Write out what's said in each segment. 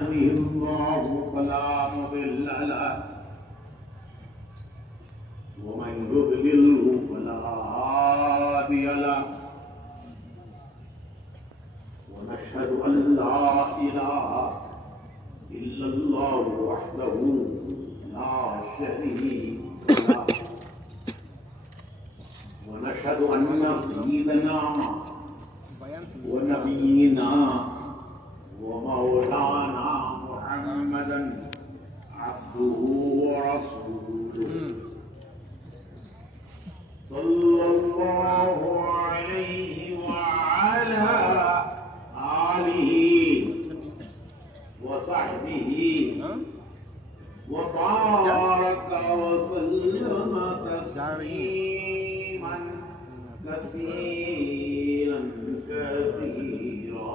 يهده الله فلا مضل له ومن يضلله فلا هادي له ونشهد أن لا إله إلا الله وحده لا شريك له ونشهد أن سيدنا ونبينا ومولانا محمدا عبده ورسوله صلى الله عليه وعلى آله وصحبه وبارك وسلم تسليما كثيرا كثيرا.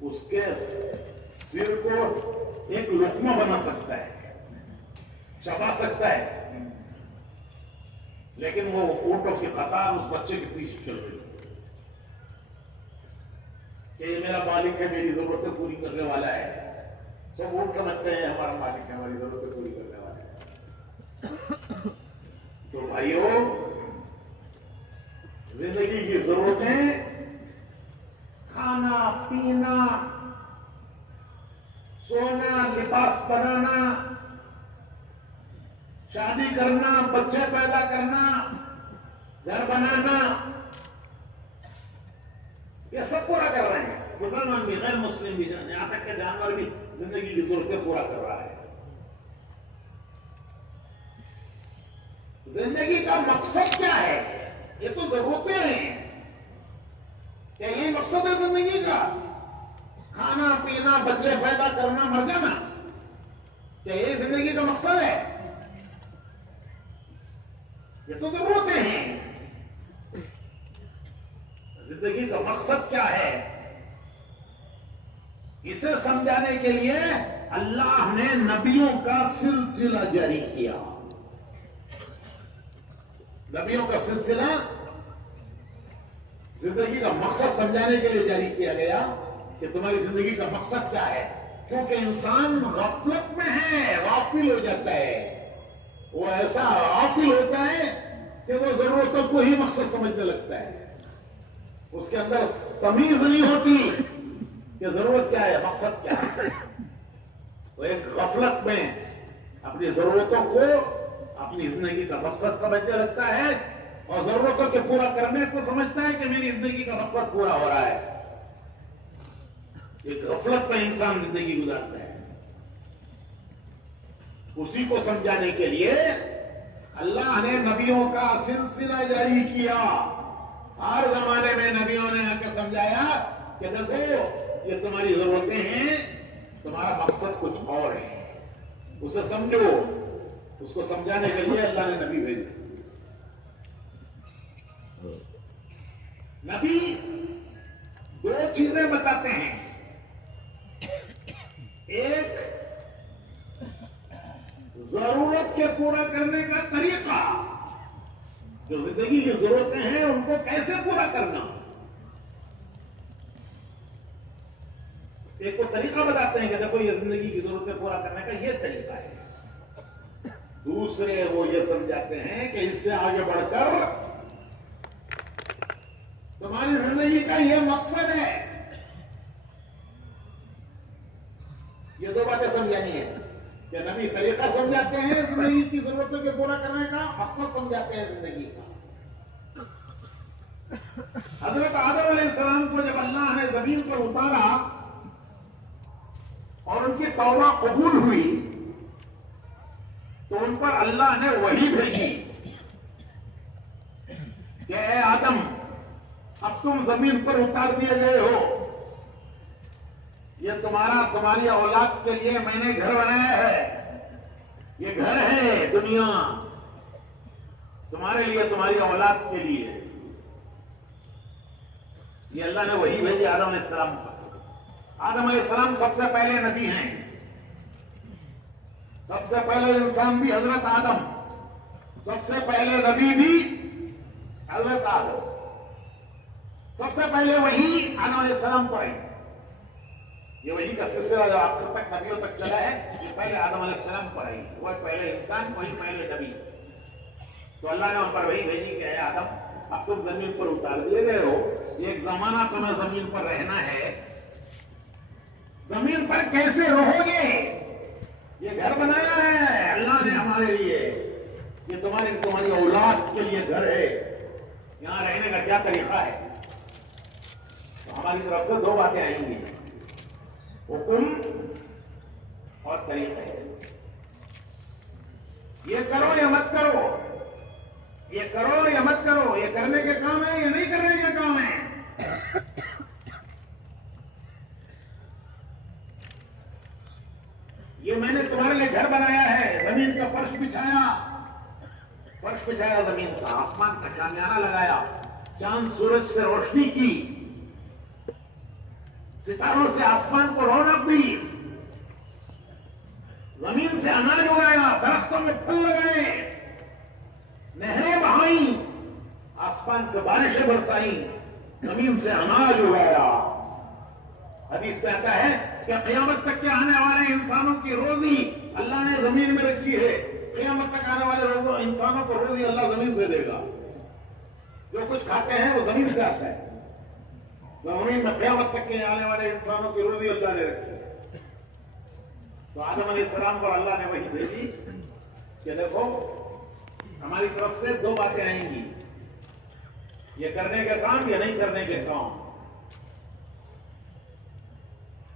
اس کے سر کو ایک لقمہ بنا سکتا ہے، چبا سکتا ہے، لیکن وہ اونٹوں کی قطار اس بچے کے پیچھے چل رہی کہ یہ میرا مالک ہے، میری ضرورتیں پوری کرنے والا ہے. سب اونٹ سمجھتے ہیں ہمارا مالک ہے، ہماری ضرورتیں پوری کرنے والا ہے. تو بھائیوں، زندگی کی ضرورتیں کھانا پینا، سونا، لباس بنانا، شادی کرنا، بچے پیدا کرنا، گھر بنانا، یہ سب پورا کر رہے ہیں. مسلمان بھی، غیر مسلم بھی، یہاں تک کہ جانور بھی زندگی کی ضرورتیں پورا کر رہا ہے. زندگی کا مقصد کیا ہے؟ یہ تو ضرورتیں ہیں. کیا یہی مقصد ہے زندگی کا؟ کھانا پینا، بچے پیدا کرنا، مر جانا، کیا یہ زندگی کا مقصد ہے؟ یہ تو ضرورتیں ہیں. زندگی کا مقصد کیا ہے؟ اسے سمجھانے کے لیے اللہ نے نبیوں کا سلسلہ جاری کیا. نبیوں کا سلسلہ زندگی کا مقصد سمجھانے کے لیے جاری کیا گیا کہ تمہاری زندگی کا مقصد کیا ہے. کیونکہ انسان غفلت میں ہے، غافل ہو جاتا ہے. وہ ایسا غافل ہوتا ہے کہ وہ ضرورتوں کو ہی مقصد سمجھنے لگتا ہے. اس کے اندر تمیز نہیں ہوتی کہ ضرورت کیا ہے، مقصد کیا ہے. وہ ایک غفلت میں اپنی ضرورتوں کو اپنی زندگی کا مقصد سمجھنے لگتا ہے، اور ضرورتوں کے پورا کرنے کو سمجھتا ہے کہ میری زندگی کا مقصد پورا ہو رہا ہے. ایک غفلت میں انسان زندگی گزارتا ہے. اسی کو سمجھانے کے لیے اللہ نے نبیوں کا سلسلہ جاری کیا. ہر زمانے میں نبیوں نے آ کے سمجھایا کہ دیکھو یہ تمہاری ضرورتیں ہیں، تمہارا مقصد کچھ اور ہے، اسے سمجھو. اس کو سمجھانے کے لیے اللہ نے نبی بھیجے. نبی دو چیزیں بتاتے ہیں. ایک ضرورت کے پورا کرنے کا طریقہ، جو زندگی کی ضرورتیں ہیں ان کو کیسے پورا کرنا. ایک کو طریقہ بتاتے ہیں کہ دیکھو یہ زندگی کی ضرورتیں پورا کرنے کا یہ طریقہ ہے. دوسرے وہ یہ سمجھاتے ہیں کہ اس سے آگے بڑھ کر تمہاری زندگی کا یہ مقصد ہے. یہ دو باتیں سمجھانی ہے کہ نبی طریقہ سمجھاتے ہیں زندگی کی ضرورتوں کے پورا کرنے کا، مقصد سمجھاتے ہیں زندگی کا. حضرت آدم علیہ السلام کو جب اللہ نے زمین پر اتارا اور ان کی توبہ قبول ہوئی تو ان پر اللہ نے وحی بھیجی کہ اے آدم، اب تم زمین پر اتار دیے گئے ہو. یہ تمہاری اولاد کے لیے میں نے گھر بنایا ہے. یہ گھر ہے دنیا تمہارے لیے، تمہاری اولاد کے لیے. یہ اللہ نے وحی بھیجی آدم علیہ السلام پر. آدم علیہ السلام سب سے پہلے نبی ہیں. سب سے پہلے انسان بھی حضرت آدم، سب سے پہلے نبی بھی حضرت آدم. سب سے پہلے وحی آدم علیہ السلام پر آئی. یہ وحی کا سلسلہ جو آخر تک نبیوں تک چلا ہے، یہ پہلے آدم علیہ السلام پر آئی. وہ پہلے انسان، وہی پہلے نبی. تو اللہ نے ان پر وحی بھیجی کہ اے آدم، اب تم زمین پر اتار دیے گئے ہو. ایک زمانہ تمہیں زمین پر رہنا ہے. زمین پر کیسے رہو گے؟ یہ گھر بنایا ہے اللہ نے ہمارے لیے. یہ تمہاری اولاد کے لیے گھر ہے. یہاں رہنے کا کیا طریقہ ہے؟ تو ہماری طرف سے دو باتیں آئیں گی، حکم اور طریقہ. یہ کرو یا مت کرو، یہ کرو یا مت کرو، یہ کرنے کے کام ہے یا نہیں کرنے کے کام ہے. یہ میں نے تمہارے لیے گھر بنایا ہے، زمین کا فرش بچھایا زمین کا، آسمان کا شامیانہ لگایا، چاند سورج سے روشنی کی. ستاروں سے آسمان کو رونق دی، زمین سے اناج اگایا، درختوں میں پھل لگائے، نہریں بہائیں، آسمان سے بارشیں برسائیں، زمین سے اناج اگایا۔ حدیث میں آتا ہے کہ قیامت تک کے آنے والے انسانوں کی روزی اللہ نے زمین میں رکھی ہے۔ قیامت تک آنے والے انسانوں کو روزی اللہ زمین سے دے گا۔ جو کچھ کھاتے ہیں وہ زمین سے آتا ہے۔ زمین میں قیامت تک کے آنے والے انسانوں کی روزی اللہ نے رکھی ہے۔ تو آدم علیہ السلام پر اللہ نے وحی بھیجی کہ دیکھو ہماری طرف سے دو باتیں آئیں گی، یہ کرنے کا کام یا نہیں کرنے کے کام،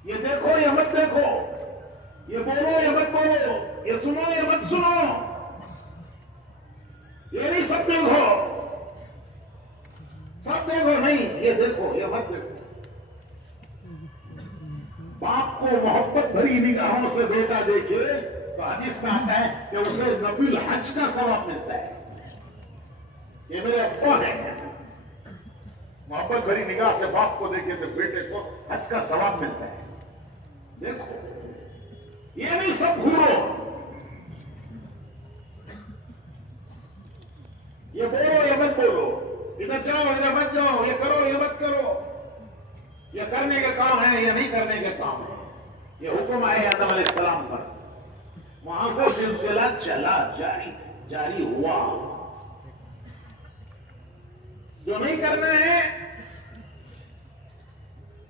یہ دیکھو یا مت دیکھو، یہ بولو یا مت بولو، یہ سنو یا مت سنو، یہ نہیں سب دیکھو، سب دیکھو نہیں، یہ دیکھو یا مت دیکھو۔ باپ کو محبت بھری نگاہوں سے بیٹا دیکھے تو حدیث میں آتا ہے کہ اسے نفل الحج کا ثواب ملتا ہے۔ یہ میرے ابا ہے، محبت بھری نگاہ سے باپ کو دیکھے تو بیٹے کو حج کا ثواب ملتا ہے۔ دیکھو یہ نہیں سب گھورو، یہ بولو یا مت بولو، ادھر جاؤ ادھر مت جاؤ، یہ کرو یا مت کرو، یہ کرنے کا کام ہے یا نہیں کرنے کا کام ہے۔ یہ حکم آئے آدم علیہ السلام پر، وہاں سے سلسلہ چلا، جاری ہوا۔ جو نہیں کرنا ہے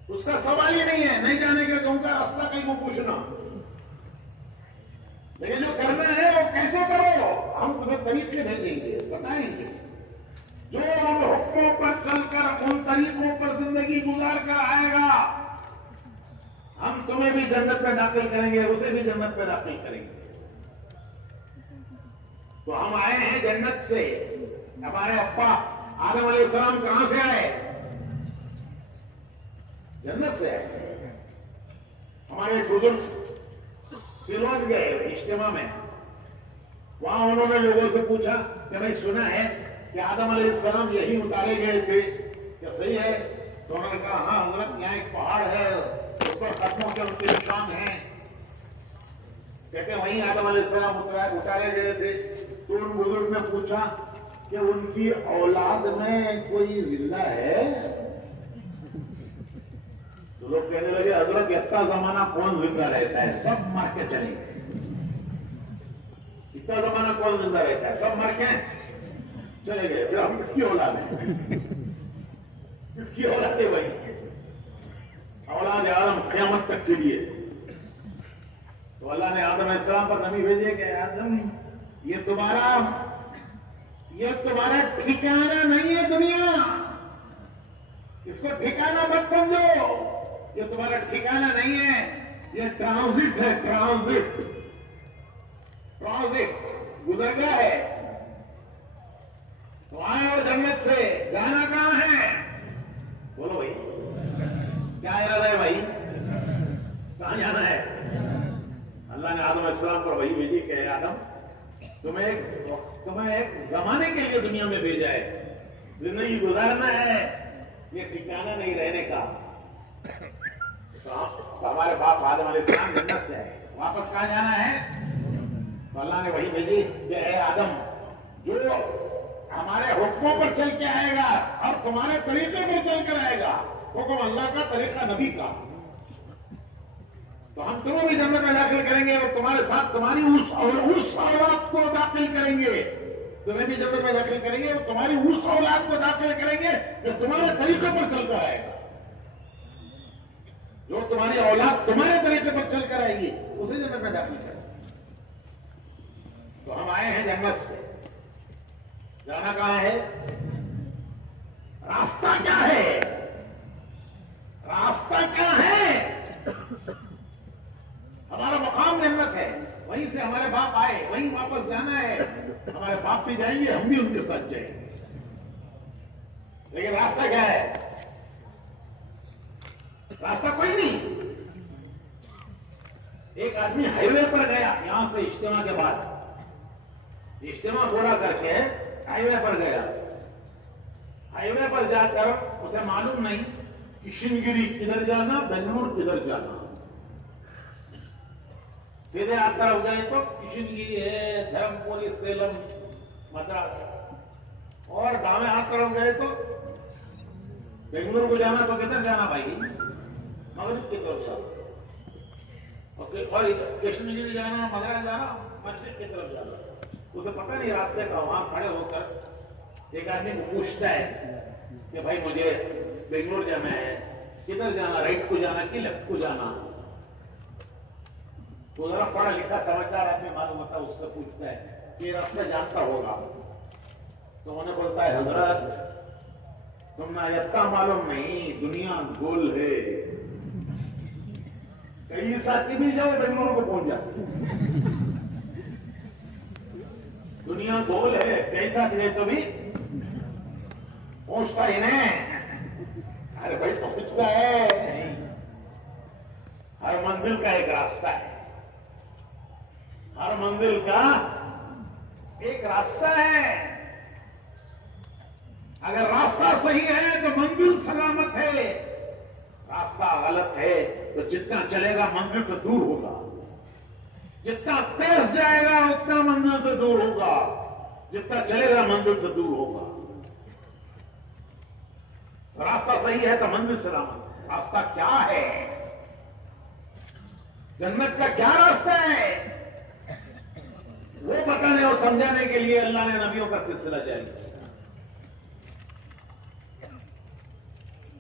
اس کا سوال ہی نہیں ہے، نہیں جانے کا تم کا راستہ کہیں کو پوچھنا، لیکن جو کرنا ہے وہ کیسے کرو، ہم تمہیں طریقے بھیجیں گے، بتائیں گے۔ جو ان حکموں پر چل کر ان طریقوں پر زندگی گزار کر آئے گا، ہم تمہیں بھی جنت میں داخل کریں گے، اسے بھی جنت میں داخل کریں گے۔ تو ہم آئے ہیں جنت سے۔ ہمارے ابا آدم علیہ السلام کہاں سے آئے؟ جنت سے آئے۔ ہمارے بزرگ سیلون گئے اجتماع میں، وہاں انہوں نے لوگوں سے پوچھا کہ بھائی سنا ہے کہ آدم علیہ السلام یہی اتارے گئے تھے، کیا صحیح ہے؟ تو انہوں نے کہا ہاں حضرت، یہاں ایک پہاڑ ہے، اس پر قدموں کے ان کے نشان ہیں، کہتے ہیں وہیں آدم علیہ السلام اتارے گئے تھے۔ تو ان بزرگ نے پوچھا کہ ان کی اولاد میں کوئی زندہ ہے؟ تو لوگ کہنے لگے حضرت اتنا زمانہ کون زندہ رہتا ہے، سب مر کے چلے گئے۔ اتنا زمانہ کون زندہ رہتا ہے، سب مر کے چلے گئے، پھر ہم کس کی اولاد ہیں؟ کس کی اولاد ہے بھائی؟ اولاد آدم قیامت تک کے لیے۔ تو اللہ نے آدم علیہ السلام پر نبی بھیجے کہ آدم یہ تمہارا ٹھکانہ نہیں ہے دنیا، اس کو ٹھکانہ مت سمجھو، یہ تمہارا ٹھکانہ نہیں ہے، یہ ٹرانزٹ ہے، ٹرانزٹ گزر گیا ہے۔ تو آئے ہو جنت سے، جانا کہاں ہے؟ بولو بھائی کیا ارادہ ہے بھائی، کہاں جانا ہے؟ اللہ نے آدم علیہ السلام پر وحی بھیجی کہ اے آدم تمہیں ایک زمانے کے لیے دنیا میں بھیجا ہے، زندگی گزارنا ہے، یہ ٹھکانہ نہیں رہنے کا۔ تو ہمارے باپ آدم علیہ السلام جنت سے آئے، واپس کہاں جانا ہے؟ تو اللہ نے وحی بھیجی کہ اے آدم جو ہمارے حکموں پر چل کے آئے گا اور تمہارے طریقے پر چل کر آئے گا، حکم اللہ کا، طریقہ نبی کا، تو ہم تمہیں بھی جنت میں داخل کریں گے اور تمہارے ساتھ تمہاری اس اولاد کو داخل کریں گے، تمہیں بھی جنت میں داخل کریں گے اور تمہاری اس اولاد کو داخل کریں گے جو تمہارے طریقے پر چل کر آئے گا، جو تمہاری اولاد تمہارے طریقے پر چل کر آئے گی اسے جنت میں داخل کریں گے۔ تو ہم آئے ہیں جنت سے، جانا کہاں ہے؟ راستہ کیا ہے؟ راستہ کیا ہے؟ ہمارا مقام جنت ہے، وہیں سے ہمارے باپ آئے، وہیں واپس جانا ہے، ہمارے باپ بھی جائیں گے، ہم بھی ان کے ساتھ جائیں گے، لیکن راستہ کیا ہے؟ راستہ کوئی نہیں۔ ایک آدمی ہائی وے پر گیا، یہاں سے اجتماع کے بعد اجتماع پورا کر کے ہائی وے پر گیا، ہائی وے پر جا کر اسے معلوم نہیں کشن گری کدھر جانا، بنگلور کدھر جانا. سیدھے ہاتھ طرف گئے تو کشن گری ہے، دھرم پوری، سیلم، مدراس. اور دامیں ہاتھ طرف گئے تو بنگلور کو جانا تو کدھر جانا بھائی؟ مغرب کی طرف جانا. اور کشن گری جانا، مدراس جانا، مشرق کی طرف جانا. اسے پتہ نہیں راستے کا. وہاں کھڑے ہو کر ایک آدمی کو پوچھتا ہے کہ بھائی مجھے بنگلور جانا ہے، کدھر جانا، رائٹ کو جانا کہ لیفٹ کو جانا؟ تو ذرا پڑھا لکھا سمجھدار آدمی معلوم ہوتا ہے، اس سے پوچھتا ہے کہ یہ راستہ جانتا ہوگا؟ تو انہیں بولتا ہے حضرت تم نہ یتہ معلوم نہیں، دنیا گول ہے. کئی ساتھی بھی جاؤ بنگلور کو پہنچ جاتے. دنیا گول ہے، کئی ساتھی ہے تو بھی پہنچتا ہی نہیں. ارے بھائی پہنچتا ہے. ہر منزل کا ایک راستہ ہے، ہر منزل کا ایک راستہ ہے. اگر راستہ صحیح ہے تو منزل سلامت ہے، راستہ غلط ہے تو جتنا چلے گا منزل سے دور ہوگا. جتنا تیز جائے گا اتنا منزل سے دور ہوگا، جتنا چلے گا منزل سے دور ہوگا. راستہ صحیح ہے تو منزل سلامت ہے. راستہ کیا ہے؟ جنت کا کیا راستہ ہے؟ وہ بتانے اور سمجھانے کے لیے اللہ نے نبیوں کا سلسلہ جاری کیا.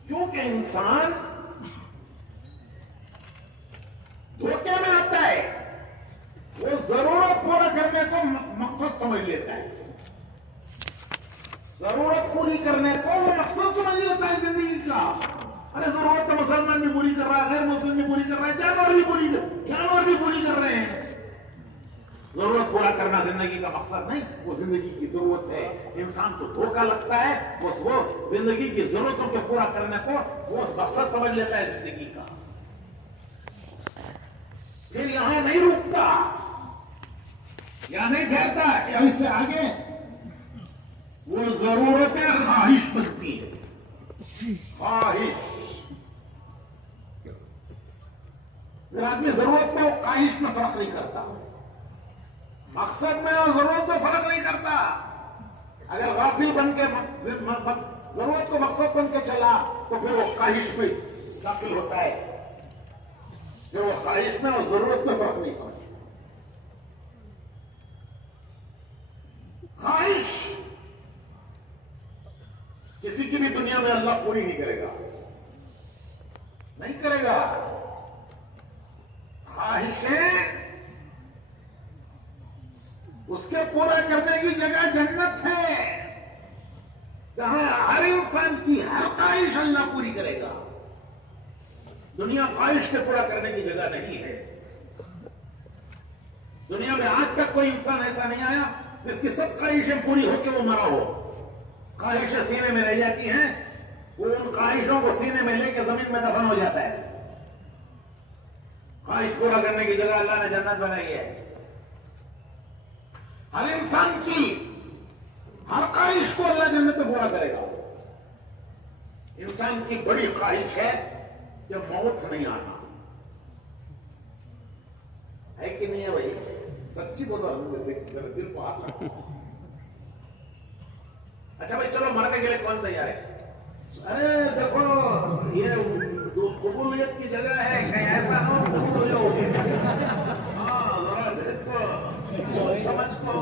کیونکہ انسان دھوکے میں آتا ہے، وہ ضرورت پورا کرنے کو مقصد سمجھ لیتا ہے. ضرورت پوری کرنے کو وہ مقصد سمجھ لیتا ہے زندگی کا. ارے ضرورت تو مسلمان بھی پوری کر رہا ہے، غیر مسلم بھی پوری کر رہا ہے، جانور بھی پوری کر رہے ہیں. ضرورت پورا کرنا زندگی کا مقصد نہیں، وہ زندگی کی ضرورت ہے. انسان کو دھوکہ لگتا ہے، بس وہ زندگی کی ضرورتوں کو پورا کرنے کو وہ مقصد سمجھ لیتا ہے زندگی کا. پھر یہاں نہیں رکتا، یہاں نہیں ٹھہرتا کہ اس سے آگے وہ ضرورتیں خواہش بنتی ہے. خواہش. پھر آدمی ضرورت میں اور خواہش میں فرق نہیں کرتا، مقصد میں اور ضرورت میں فرق نہیں کرتا. اگر غافل بن کے ضرورت کو مقصد بن کے چلا تو پھر وہ خواہش میں داخل ہوتا ہے. پھر وہ خواہش میں اور ضرورت میں فرق نہیں سمجھتا. خواہش کسی کی بھی دنیا میں اللہ پوری نہیں کرے گا، نہیں کرے گا. خواہشیں اس کے پورا کرنے کی جگہ جنت ہے، جہاں ہر انسان کی ہر خواہش اللہ پوری کرے گا. دنیا خواہش کے پورا کرنے کی جگہ نہیں ہے. دنیا میں آج تک کوئی انسان ایسا نہیں آیا جس کی سب خواہشیں پوری ہو کے وہ مرا ہو. خواہشیں سینے میں رہ جاتی ہیں، وہ ان خواہشوں کو سینے میں لے کے زمین میں دفن ہو جاتا ہے. خواہش پورا کرنے کی جگہ اللہ نے جنت بنائی ہے. ہر انسان کی ہر خواہش کو اللہ جنت میں پورا کرے گا. انسان کی بڑی خواہش ہے کہ موت نہیں آنا ہے کہ نہیں ہے بھائی؟ سچی بولو، دل کو ہاتھ رکھو. اچھا بھائی چلو مرنے کے لیے کون تیار ہے؟ ارے دیکھو یہ قبولیت کی جگہ ہے، کہیں ایسا نہ ہو قبول ہو جاؤ. ہاں ذرا دیکھ کو سمجھ کو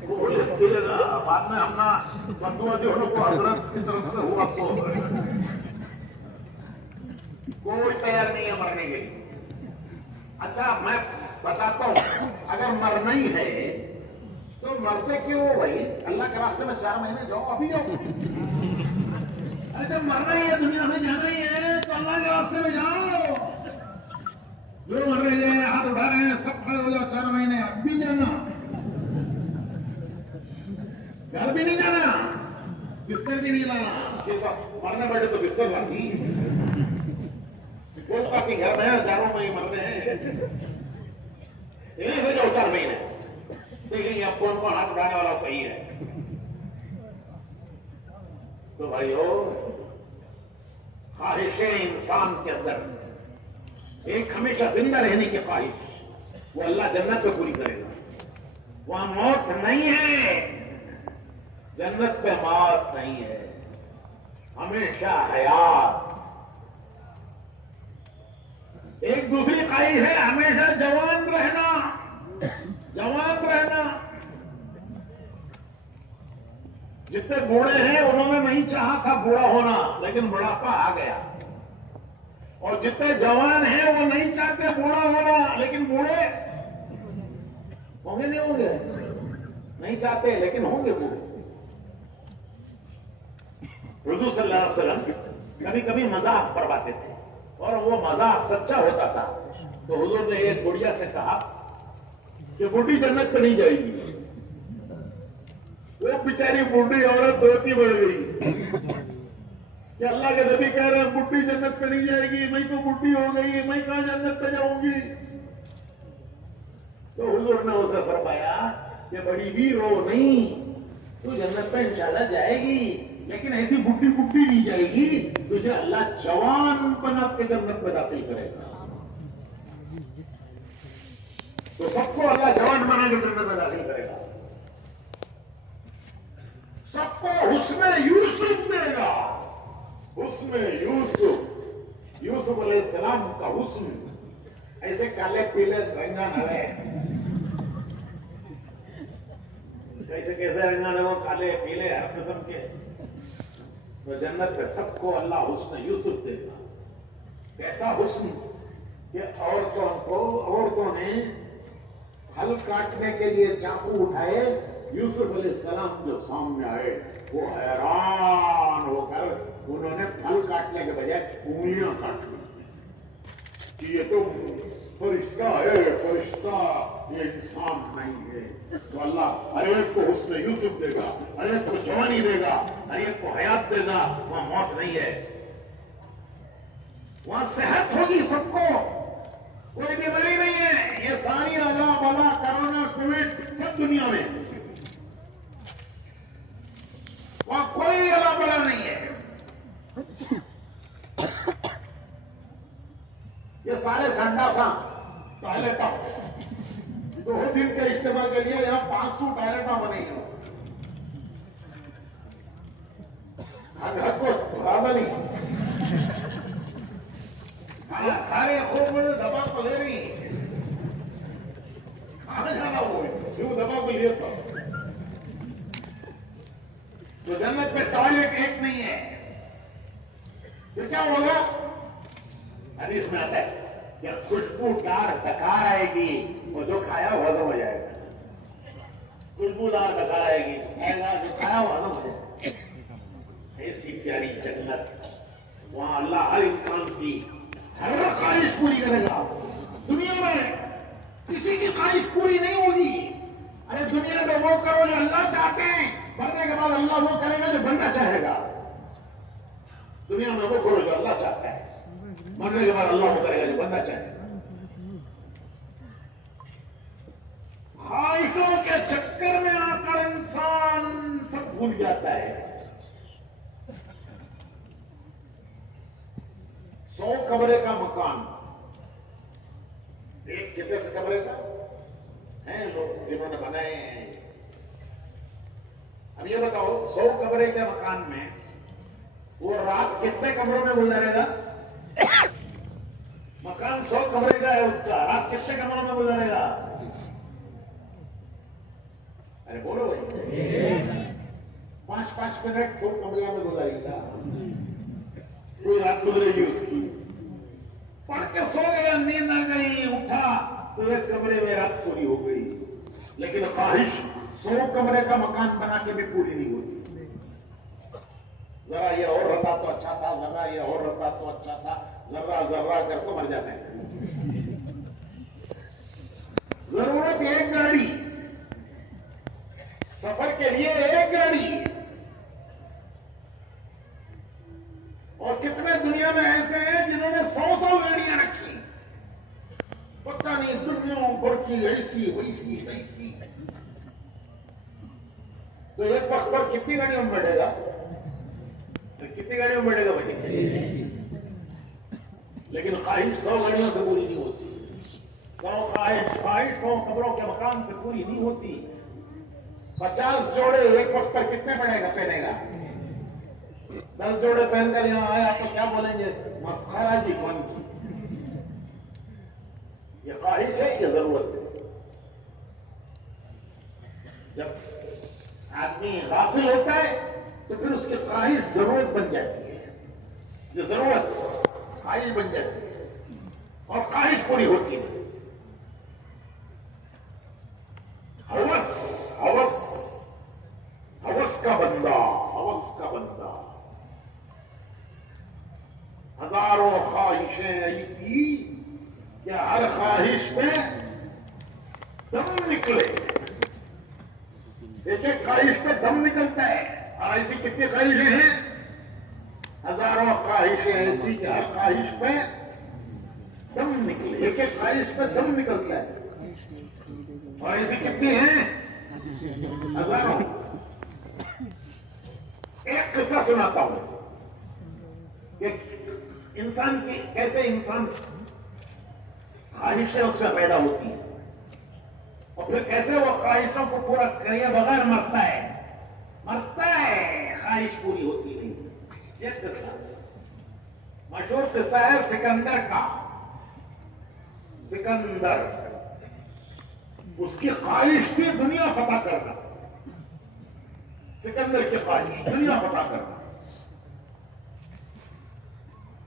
قبولیت کی جگہ. بعد میں ہم نہ بندوا جو کو حضرت کی طرف سے ہوا تو کوئی تیار نہیں ہے مرنے کے لیے. اچھا میں بتاتا ہوں، اگر مرنا ہی ہے تو مرتے کیوں بھائی؟ اللہ کے راستے میں 4 مہینے جاؤ، ابھی جاؤ. ارے جب مرنا ہی ہے، دنیا سے جانا ہی ہے تو اللہ کے راستے میں جاؤ. جو مر رہے ہیں ہاتھ اٹھا رہے ہیں سب کھڑے ہو جاؤ. 4 مہینے اب بھی جانا، گھر بھی نہیں جانا، بستر بھی نہیں لانا. مرنے بیٹھے تو بستر لاتی بول کا کہ گھر میں ہزاروں میں مرنے ہیں. یہیں سے جاؤ 4 مہینے، دیکھیں اب کون کون ہاتھ اٹھانے والا صحیح ہے. تو بھائی ہو خواہشیں انسان کے اندر، ایک ہمیشہ زندہ رہنے کی خواہش، وہ اللہ جنت پہ پوری کرے گا. وہاں موت نہیں ہے، جنت پہ موت نہیں ہے، ہمیشہ حیات. ایک دوسری خواہش ہے ہمیشہ جوان رہنا، جوان رہنا. جتنے بوڑھے ہیں انہوں نے نہیں چاہا تھا بوڑھا ہونا، لیکن بڑھاپا آ گیا. اور جتنے جوان ہیں وہ نہیں چاہتے بوڑھا ہونا، لیکن بوڑھے ہوں گے نہیں ہوں گے؟ نہیں چاہتے لیکن ہوں گے بوڑھے. حضور صلی اللہ علیہ وسلم کبھی کبھی مذاق فرماتے تھے، اور وہ مذاق سچا ہوتا تھا. تو حضور نے ایک بڑھیا سے کہا کہ بوڑھی جنت پہ نہیں جائے گی. وہ بیچاری بوڑھی عورت روتی بڑھ گئی کہ اللہ کے نبی کہہ رہے ہیں بڈھی جنت پہ نہیں جائے گی، میں تو بڈھی ہو گئی، میں کہاں جنت پہ جاؤں گی. تو حضور نے اسے فرمایا کہ بڑی بھی رو نہیں، تو جنت پہ انشاءاللہ جائے گی، لیکن ایسی بڈھی بڈھی نہیں جائے گی، تجھے اللہ جوان بنا کے جنت میں داخل کرے گا. تو سب کو اللہ جوان بنا کے جنت میں داخل کرے گا. سب کو حسن یوسف دے گا. حسن یوسف، یوسف علیہ السلام کا حسن ایسے کالے پیلے رنگا نہ ہے. کیسے رنگا ہے وہ کالے پیلے ہر قسم کے. تو جنت پہ سب کو اللہ حسن یوسف دے گا. کیسا حسن کہ عورتوں نے پھل کاٹنے کے لیے چاقو اٹھائے، یوسف علیہ السلام جو سامنے آئے وہ حیران ہو کر انہوں نے پھل کاٹنے کے بجائے انگلیاں کاٹ لی کہ یہ تو فرشتہ ہے، فرشتہ، یہ انسان نہیں ہے. تو اللہ ہر ایک کو حسن یوسف دے گا، ہر ایک کو جوانی دے گا، ہر ایک کو حیات دے گا. وہاں موت نہیں ہے، وہاں صحت ہوگی سب کو، کوئی بیماری نہیں ہے. یہ ساری اللہ بلا کرونا کووڈ سب دنیا میں، وہاں کوئی اللہ بلا نہیں ہے. یہ سارے سنڈاسا ٹوائلٹ 2 دن کے اجتماع کے لیے یہاں 500 ٹوائلٹ بنے ہیں. گھر کو برابر نہیں سارے خوب مجھے دبا کو لے رہی کہاں جانا ہو دبا کو لیے تو جنت میں ٹوائلٹ ایک نہیں ہے. پھر کیا ہوگا؟ حدیث میں آتا ہے کہ خوشبودار ڈکار آئے گی، وہ جو کھایا وہ ہضم ہو جائے گا. خوشبودار ڈکار آئے گی، جو کھایا وہ ہضم ہو جائے گا. ایسی پیاری جنت، وہاں اللہ ہر انسان کی ہر خواہش پوری کرے گا. دنیا میں کسی کی خواہش پوری نہیں ہوگی. ارے دنیا میں وہ کرو جو اللہ چاہتے ہیں، مرنے کے بعد اللہ وہ کرے گا جو بندہ چاہے گا. دنیا میں وہ کرو جو اللہ چاہتا ہے، مرنے کے بعد اللہ وہ کرے گا جو بندہ چاہے گا. خواہشوں کے چکر میں آ کر انسان سب بھول جاتا ہے. 100 کمرے کا مکان، ایک کتنے سے کمرے کا ہیں لوگ جنہوں نے بنائے ہیں. اب یہ بتاؤ 100 کمرے کے مکان میں وہ رات کتنے کمروں میں گزارے گا؟ مکان 100 کمرے کا ہے، اس کا رات کتنے کمروں میں گزارے گا؟ ارے بولو بھائی، 5 منٹ 100 کمرے میں گزارے گا. کوئی رات گزرے گی اس کی، پڑھ کے سو گیا، نیند آ گئی، اٹھا تو 1 کمرے میں رات پوری ہو گئی. لیکن خواہش 100 کمرے کا مکان بنا کے بھی پوری نہیں ہوتی. ذرا یہ اور رہتا تو اچھا تھا، ذرا یہ اور رہتا تو اچھا تھا، ذرا کر تو مر جاتے ہیں. ضرورت ایک گاڑی، سفر کے لیے ایک گاڑی. اور کتنے دنیا میں ایسے ہیں جنہوں نے 100 گاڑیاں رکھی، پتہ نہیں دنیا بھر کی ایسی ویسی ایسی. تو ایک وقت پر کتنی گاڑیوں میں بیٹھے گا؟ کتنی گاڑیوں میں بیٹھے گا بھائی؟ لیکن خواہش 100 گاڑیوں سے پوری نہیں ہوتی. 100 خواہش 100 قبروں کے مقام سے پوری نہیں ہوتی. 50 جوڑے ایک وقت پر کتنے پہنے گا؟ 10 جوڑے پہن کر یہاں آئے آپ کو کیا بولیں گے؟ مسخرہ جی کون کی؟ یہ خواہش ہے یہ ضرورت ہے. جب آدمی غافل ہوتا ہے تو پھر اس کی خواہش ضرورت بن جاتی ہے. یہ ضرورت خواہش بن جاتی ہے اور خواہش پوری ہوتی ہے. ہوس کا بندہ ہزاروں خواہشیں ایسی کہ ہر خواہش میں دم نکلے. ایک ایک خواہش پہ دم نکلتا ہے. اور ایسی کتنی خواہشیں ہیں؟ ہزاروں خواہشیں ایسی کہ ہر خواہش پہ دم نکلے. ایک ایک خواہش پہ دم نکلتا ہے. اور ایسی کتنی ہیں؟ ہزاروں. ایک قصہ سناتا ہوں کہ انسان کی کیسے انسان خواہشیں اس میں پیدا ہوتی ہیں اور پھر کیسے وہ خواہشوں کو پورا کرے بغیر مرتا ہے. خواہش پوری ہوتی نہیں. یہ قصہ مشہور قصہ ہے سکندر کا. سکندر اس کی خواہش تھی دنیا فتح کرنا. سکندر کی خواہش دنیا فتح کرنا.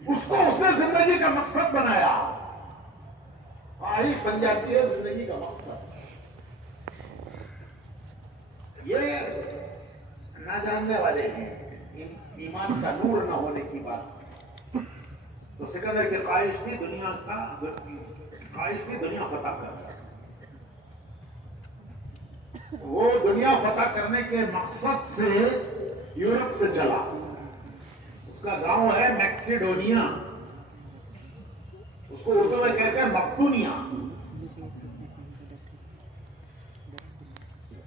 اس نے زندگی کا مقصد بنایا. خواہش بن جاتی ہے زندگی کا مقصد. یہ نہ جاننے والے ہیں ایمان کا نور نہ ہونے کی بات. تو سکندر کی خواہش تھی دنیا فتح کرنا. وہ دنیا فتح کرنے کے مقصد سے یورپ سے چلا. اس کا گاؤں ہے میکسیڈونیا. اس کو اردو میں کہتے ہیں مقدونیا.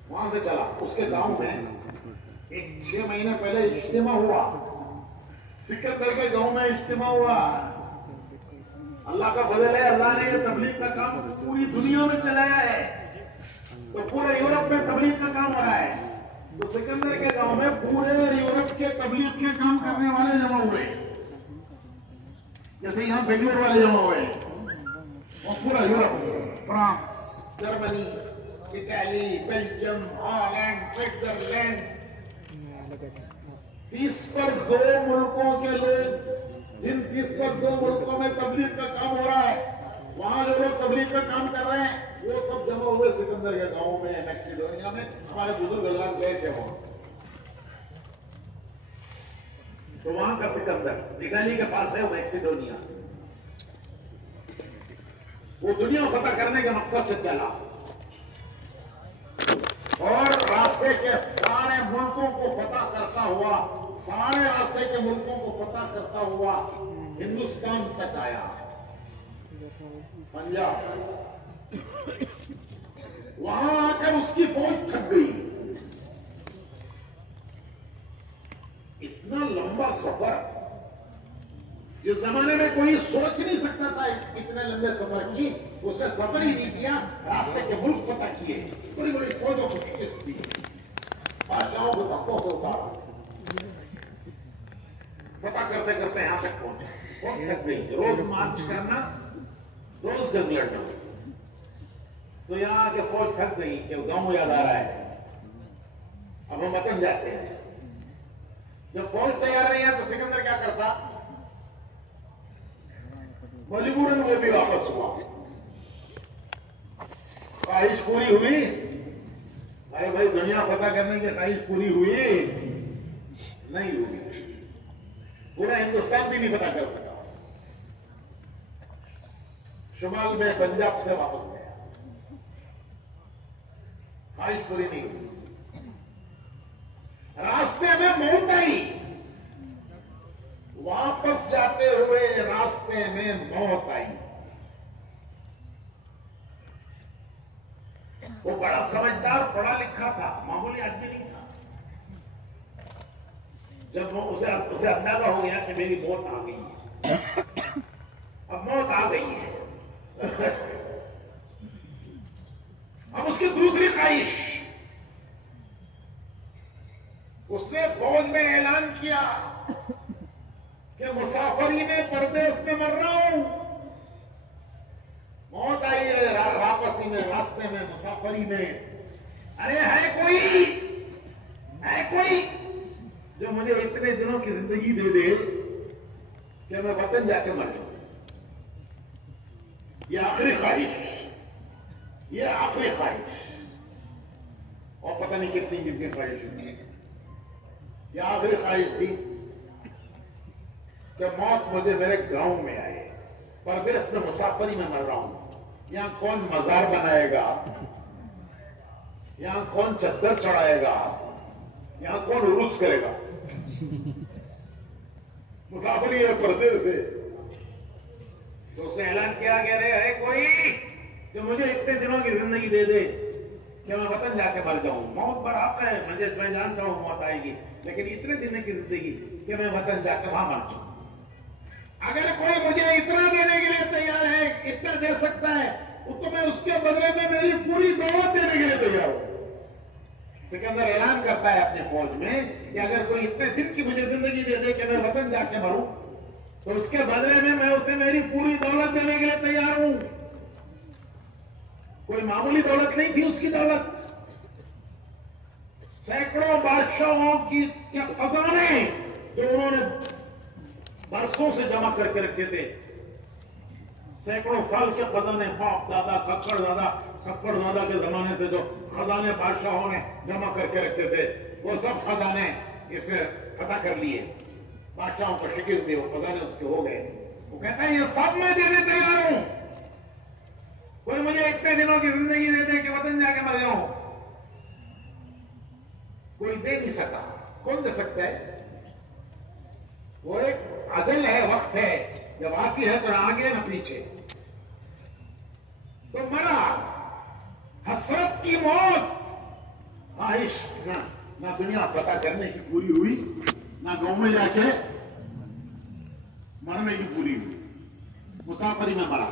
وہاں سے چلا. اس کے گاؤں میں ایک 6 مہینے پہلے اجتماع ہوا. سکندر کے گاؤں میں اجتماع ہوا. اللہ کا فضل ہے, اللہ نے یہ تبلیغ کا کام پوری دنیا میں چلایا ہے. تو پورے یورپ میں تبلیغ کا کام ہو رہا ہے. تو سکندر کے گاؤں میں پورے یورپ کے تبلیغ کے کام کرنے والے جمع ہوئے. جیسے یہاں بنگلور والے جمع ہوئے. اور پورا Europe, France, Germany, Italy, Belgium, Holland, Switzerland, 30 پر 2 ملکوں کے لوگ, جن 30 پر 2 ملکوں میں تبلیغ کا کام ہو رہا ہے, وہاں جو لوگ تبلیغ کا کام کر رہے ہیں وہ سب جمع ہوئے سکندر کے گاؤں میں میکسیڈونیا میں. ہمارے بزرگ حضرات گئے تھے وہاں. تو وہاں کا سکندر اٹلی کے پاس ہے میکسیڈونیا. وہ دنیا فتح کرنے کے مقصد سے چلا اور راستے کے سارے ملکوں کو فتح کرتا ہوا, سارے راستے کے ملکوں کو فتح کرتا ہوا ہندوستان تک آیا. پنجاب. وہاں آ کر اس کی فوج تھک گئی. اتنا لمبا سفر جس زمانے میں کوئی سوچ نہیں سکتا تھا اتنے لمبے سفر کی. اس نے سفر ہی نہیں کیا, راستے کے ملک فتح کیے. بڑی بڑی فوجوں کو شکست دی, بادشاہوں کو تختوں سے اتارا. فتح کرتے کرتے یہاں تک پہنچے. بہت تھک گئی. روز مارچ کرنا, روز جنگ لڑنا. تو یہاں کے فوج تھک گئی کہ گاؤں یاد آ رہا ہے, اب ہم وطن جاتے ہیں. جب فوج تیار نہیں ہے تو سکندر کیا کرتا؟ مجبوراً وہ بھی واپس ہوا. خواہش پوری ہوئی؟ ارے بھائی دنیا فتح کرنے کی خواہش پوری ہوئی؟ نہیں ہوئی. پورا ہندوستان بھی نہیں فتح کر سکا. شمال میں پنجاب سے واپس گیا. خواہش پوری نہیں ہوئی. راستے میں موت آئی. واپس جاتے ہوئے راستے میں موت آئی. وہ بڑا سمجھدار, پڑھا لکھا تھا, معمولی آدمی نہیں تھا. جب اسے اندازہ ہو گیا کہ میری موت آ گئی ہے, اب موت آ گئی ہے. اب اس کی دوسری خواہش، اس نے فوج میں اعلان کیا کہ مسافری میں پردیس میں مر رہا ہوں. موت آئی ہے واپسی میں، راستے میں، مسافری میں. ارے ہے کوئی جو مجھے اتنے دنوں کی زندگی دے دے کہ میں وطن جا کے مر جاؤں. یہ آخری خواہش، یہ آخری خواہش. اور پتہ نہیں کتنی خواہش ہوتی ہے. یہ آخری خواہش تھی کہ موت مجھے میرے گاؤں میں آئے. پردیس میں مسافری میں مر رہا ہوں. یہاں کون مزار بنائے گا، یہاں کون چادر چڑھائے گا، یہاں کون عرس کرے گا. مسافری ہے پردیس سے. تو اس نے اعلان کیا کہ ارے ہے کوئی جو مجھے اتنے دنوں کی زندگی دے دے کہ میں وطن جا کے مر جاؤں. موت برحق ہے، میں جانتا ہوں موت آئے گی، لیکن اتنے دنوں کی زندگی کہ میں وطن جا کے وہاں مر جاؤں. اگر کوئی مجھے اتنا دینے کے لیے تیار ہے، اتنا دے سکتا ہے، تو میں اس کے بدلے میں میری پوری دولت دینے کے لیے تیار ہوں. سکندر اعلان کرتا ہے اپنے فوج میں کہ اگر کوئی اتنے دن کی مجھے زندگی دے دے کہ میں وطن جا کے مروں، تو اس کے بدلے میں اسے میری پوری دولت دینے کے لیے تیار ہوں. کوئی معمولی دولت نہیں تھی اس کی دولت. سینکڑوں بادشاہوں کی خزانے جو انہوں نے برسوں سے جمع کر کے رکھے تھے. سینکڑوں سال کے خزانے، باپ دادا ککڑ دادا کے زمانے سے جو خزانے بادشاہوں نے جمع کر کے رکھے تھے، وہ سب خزانے اس نے فتح کر لیے. بادشاہوں کو شکست دی، وہ خزانے اس کے ہو گئے. وہ کہتا ہے یہ سب میں دینے تیار ہوں. کوئی مجھے اتنے دنوں کی زندگی دے دے کہ وطن جا کے مر جاؤں. کوئی دے نہیں سکا. کون دے سکتا ہے؟ وہ ایک عدل ہے، وقت ہے، جب آتی ہے تو نہ آگے نہ پیچھے. تو مرا. حسرت کی موت. خواہش نہ دنیا پتہ کرنے کی پوری ہوئی، نہ گاؤں میں جا کے مرنے کی پوری ہوئی. مسافری میں مرا.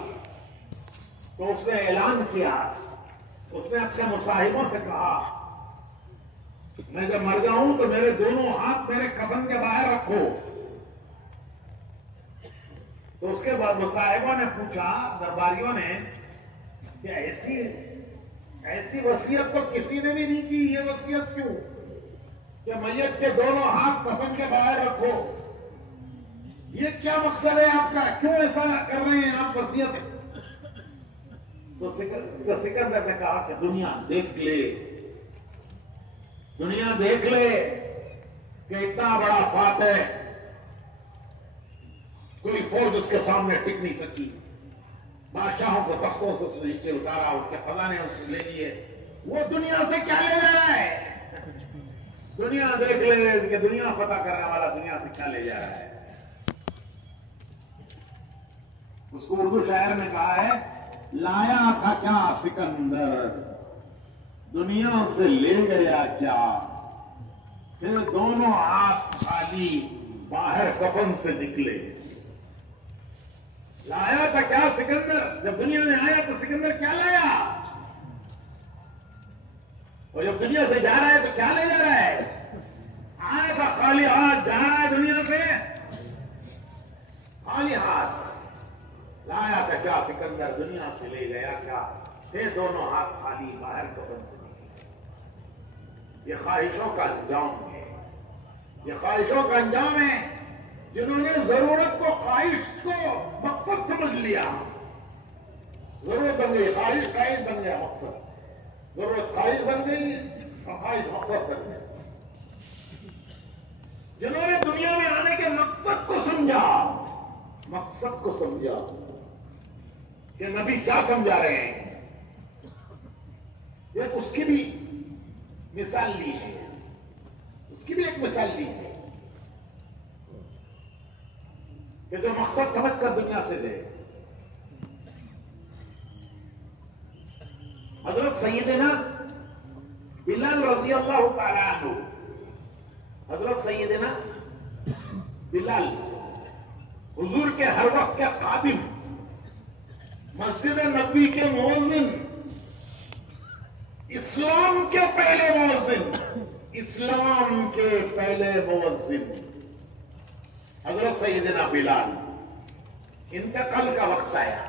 تو اس نے اعلان کیا، اس نے اپنے مصاحبوں سے کہا میں جب مر جاؤں تو میرے دونوں ہاتھ میرے کفن کے باہر رکھو. تو اس کے بعد مصاحبوں نے پوچھا، درباریوں نے، کہ ایسی وصیت تو کسی نے بھی نہیں کی. یہ وصیت کیوں کہ میت کے دونوں ہاتھ کفن کے باہر رکھو؟ یہ کیا مقصد ہے آپ کا؟ کیوں ایسا کر رہے ہیں آپ وصیت؟ تو سکندر نے کہا کہ دنیا دیکھ لے کہ اتنا بڑا فاتح، کوئی فوج اس کے سامنے ٹک نہیں سکی. بادشاہوں کو تختوں سے نیچے اتارا، ان کے خزانے اس سے لے لیے. وہ دنیا سے کیا لے جا رہا ہے؟ دنیا دیکھ لے کہ دنیا فتح کرنے والا دنیا سے کیا لے جا رہا ہے. اس کو اردو شاعر میں کہا ہے، لایا تھا کیا سکندر دنیا سے لے گیا کیا، پھر دونوں ہاتھ خالی باہر کفن سے نکلے. لایا تھا کیا سکندر؟ جب دنیا میں آیا تو سکندر کیا لایا؟ اور جب دنیا سے جا رہا ہے تو کیا لے جا رہا ہے؟ آیا تھا خالی ہاتھ، جا رہا ہے دنیا سے خالی ہاتھ. لایا تھا کیا سکندر دنیا سے لے گیا کیا، تھے دونوں ہاتھ خالی باہر کفن سے نکلے. یہ خواہشوں کا انجام ہے. یہ خواہشوں کا انجام ہے جنہوں نے ضرورت کو، خواہش کو مقصد سمجھ لیا. ضرورت بن گئی خواہش بن گیا مقصد. ضرورت خواہش بن گئی اور خواہش مقصد بن گیا. جنہوں نے دنیا میں آنے کے مقصد کو سمجھا کہ نبی کیا سمجھا رہے ہیں، ایک اس کی بھی مثال لی ہے. اس کی بھی ایک مثال لی ہے کہ جو مقصد سمجھ کر دنیا سے دے. حضرت سیدنا بلال رضی اللہ تعالی عنہ، حضرت سیدنا بلال حضور کے ہر وقت کے خادم، مسجد نبی کے مؤذن، اسلام کے پہلے مؤذن، اسلام کے پہلے مؤذن حضرت سیدنا بلال، انتقال کا وقت آیا،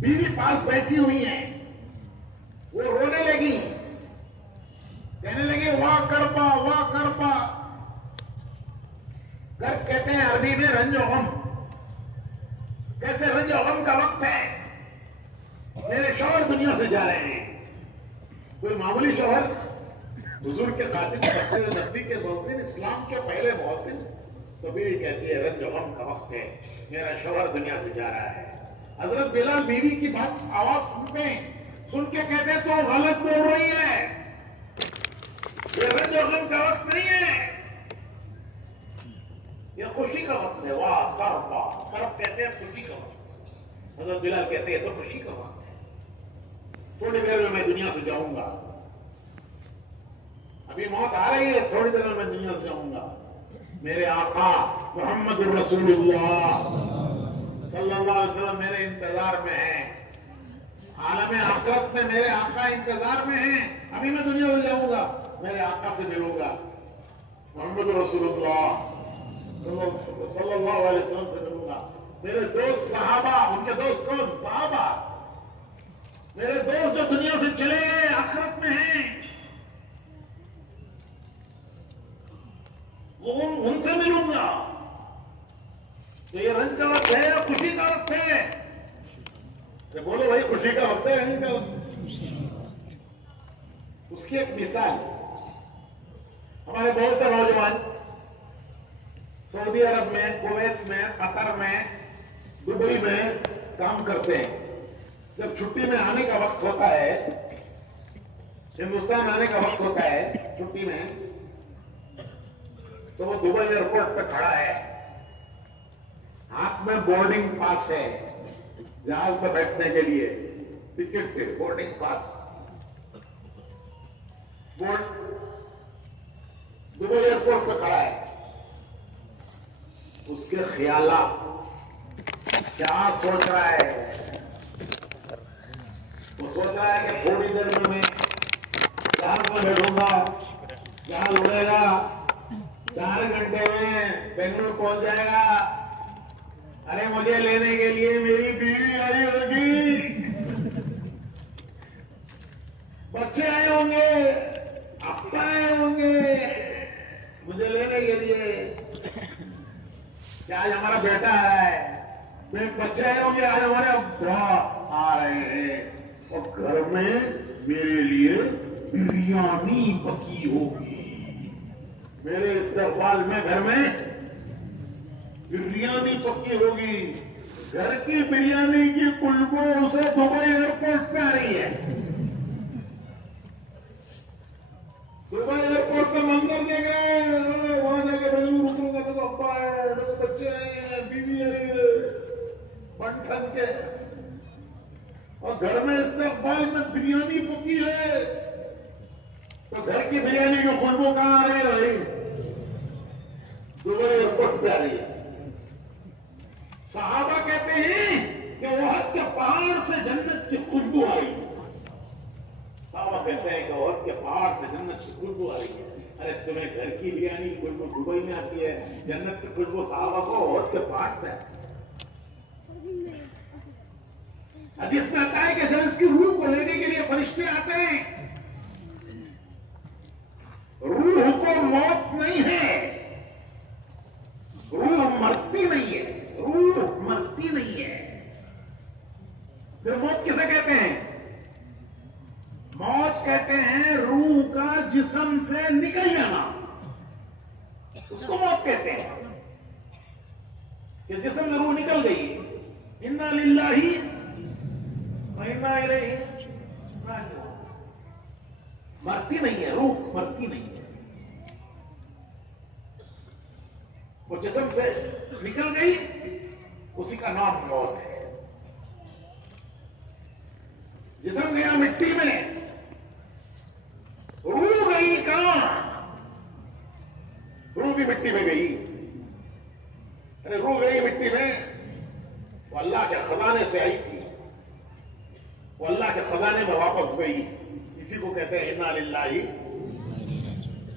بیوی پاس بیٹھی ہوئی ہیں، وہ رونے لگی، کہنے لگی واہ کربا واہ کربا۔ کرب کہتے ہیں عربی میں رنج و غم، کیسے رنج و غم کا وقت ہے، میرے شوہر دنیا سے جا رہے ہیں۔ کوئی معمولی شوہر، حضور کے خاتم مسجد نبی کے مؤذن، اسلام کے پہلے مؤذن، تو بیوی کہتی ہے رنج و غم کا وقت ہے، میرا شوہر دنیا سے جا رہا ہے۔ حضرت بلال بیوی کی بات آواز سنتے ہیں، سن کے کہتے ہیں تو غلط بول رہی ہے، یہ رنج و غم کا وقت نہیں ہے، یہ خوشی کا وقت ہے۔ واہ کربا، کرب کہتے ہیں خوشی کا وقت، حضرت بلال کہتے ہیں تو خوشی کا وقت ہے، تھوڑی دیر میں دنیا سے جاؤں گا، ابھی موت آ رہی ہے، تھوڑی دیر میں دنیا سے جاؤں گا، میرے آقا محمد رسول اللہ صلی اللہ علیہ وسلم میرے انتظار میں ہیں، عالم آخرت میں میرے آقا انتظار میں ہیں، ابھی میں دنیا سے جاؤں گا، میرے آقا سے ملوں گا، محمد رسول اللہ صلی اللہ علیہ وسلم سے ملوں گا۔ میرے دوست صحابہ، ان کے دوست کون؟ صحابہ، میرے دوست جو دنیا سے چلے گئے آخرت میں ہیں، ان سے ملوں گا۔ تو یہ رنج کا وقت ہے یا خوشی کا وقت ہے؟ کہ بولو بھائی خوشی کا وقت ہے، رنج کا وقت۔ اس کی ایک مثال، ہمارے بہت سے نوجوان سعودی عرب میں، کویت میں، قطر میں، دبئی میں کام کرتے ہیں، جب چھٹی میں آنے کا وقت ہوتا ہے، ہندوستان آنے کا وقت ہوتا ہے چھٹی میں، تو وہ دبئی ایئرپورٹ پہ کھڑا ہے، ہاتھ میں بورڈنگ پاس ہے، جہاز پہ بیٹھنے کے لیے ٹکٹ پہ بورڈنگ پاس، دبئی ایئرپورٹ پہ کھڑا ہے، اس کے خیالات کیا سوچ رہا ہے؟ وہ سوچ رہا ہے کہ تھوڑی دیر میں جہاز میں بیٹھوں گا، جہاز اڑے گا، 4 گھنٹے میں بنگلور پہنچ جائے گا، ارے مجھے لینے کے لیے میری بیوی آئی ہوگی، بچے آئے ہوں گے، ابا آئے ہوں گے مجھے لینے کے لیے، کیا آج ہمارا بیٹا آ رہا ہے، بچے آئے ہوں گے، آج ہمارے ابا آ رہے ہیں، اور گھر میں میرے لیے بریانی پکی ہوگی، میرے استقبال میں گھر میں بریانی پکی ہوگی، گھر کی بریانی کی خوشبو اسے دبئی ایئرپورٹ پہ آ رہی ہے، دبئی ایئرپورٹ کا منظر دیکھ رہے ہیں، وہاں جا کے بنگلور اتروں گا تو ابا ہے، بچے آئے ہیں، بیوی آئی ہے، بن ٹھن کے، اور گھر میں استقبال میں بریانی پکی ہے، تو گھر کی بریانی کی خوشبو کہاں آ رہی ہے بھائی؟ دبئی ایئرپورٹ پہ آ رہی ہے۔ صحابہ کہتے ہیں کہ احد کے پہاڑ سے جنت کی خوشبو آ رہی ہے، صحابہ کہتے ہیں کہ احد کے پہاڑ سے جنت کی خوشبو آ رہی ہے۔ ارے تمہیں گھر کی بریانی کی خوشبو دبئی میں آتی ہے، جنت کی خوشبو صحابہ کو احد کے پہاڑ سے آتی ہے۔ حدیث میں آتا ہے کہ جب اس کی روح کو لینے کے لیے فرشتے آتے ہیں، روح کو موت نہیں ہے، روح مرتی نہیں ہے، روح مرتی نہیں ہے۔ پھر موت کسے کہتے ہیں؟ موت کہتے ہیں روح کا جسم سے نکل جانا، اس کو موت کہتے ہیں، کہ جسم سے روح نکل گئی، انا للہ و انا الیہ راجعون۔ مرتی نہیں ہے، روح مرتی نہیں ہے، وہ جسم سے نکل گئی، اسی کا نام موت ہے۔ جسم گیا مٹی میں، روح گئی کہاں؟ روح بھی مٹی میں گئی، ارے روح گئی مٹی میں، وہ اللہ کے خزانے سے آئی تھی، وہ اللہ کے خزانے میں واپس گئی. اسی کو کہتے ہیں انا للہ،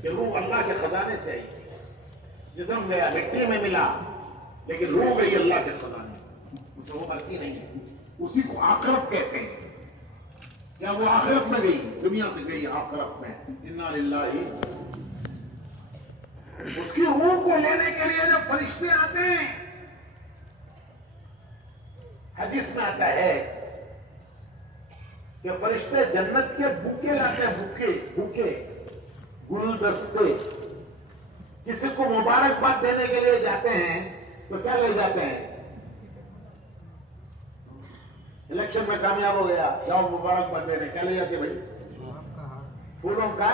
کہ روح اللہ کے خزانے سے آئی تھی. جسم گیا مٹی میں ملا، لیکن روح گئی اللہ کے خزانے، اسے وہ مرتی نہیں ہے. اسی کو آخرت کہتے ہیں. کیا وہ آخرت میں گئی؟ دنیا سے گئی آخرت میں. انا للہ. اس کی روح کو لینے کے لیے جب فرشتے آتے ہیں، حدیث میں آتا ہے کہ فرشتے جنت کے بوکے لاتے ہیں، بوکے گلدستے. کسی کو مبارکباد دینے کے لیے جاتے ہیں تو کیا لے جاتے ہیں؟ الیکشن میں کامیاب ہو گیا، جاؤ مبارکباد دینے، کیا لے جاتے بھائی؟ پھولوں کا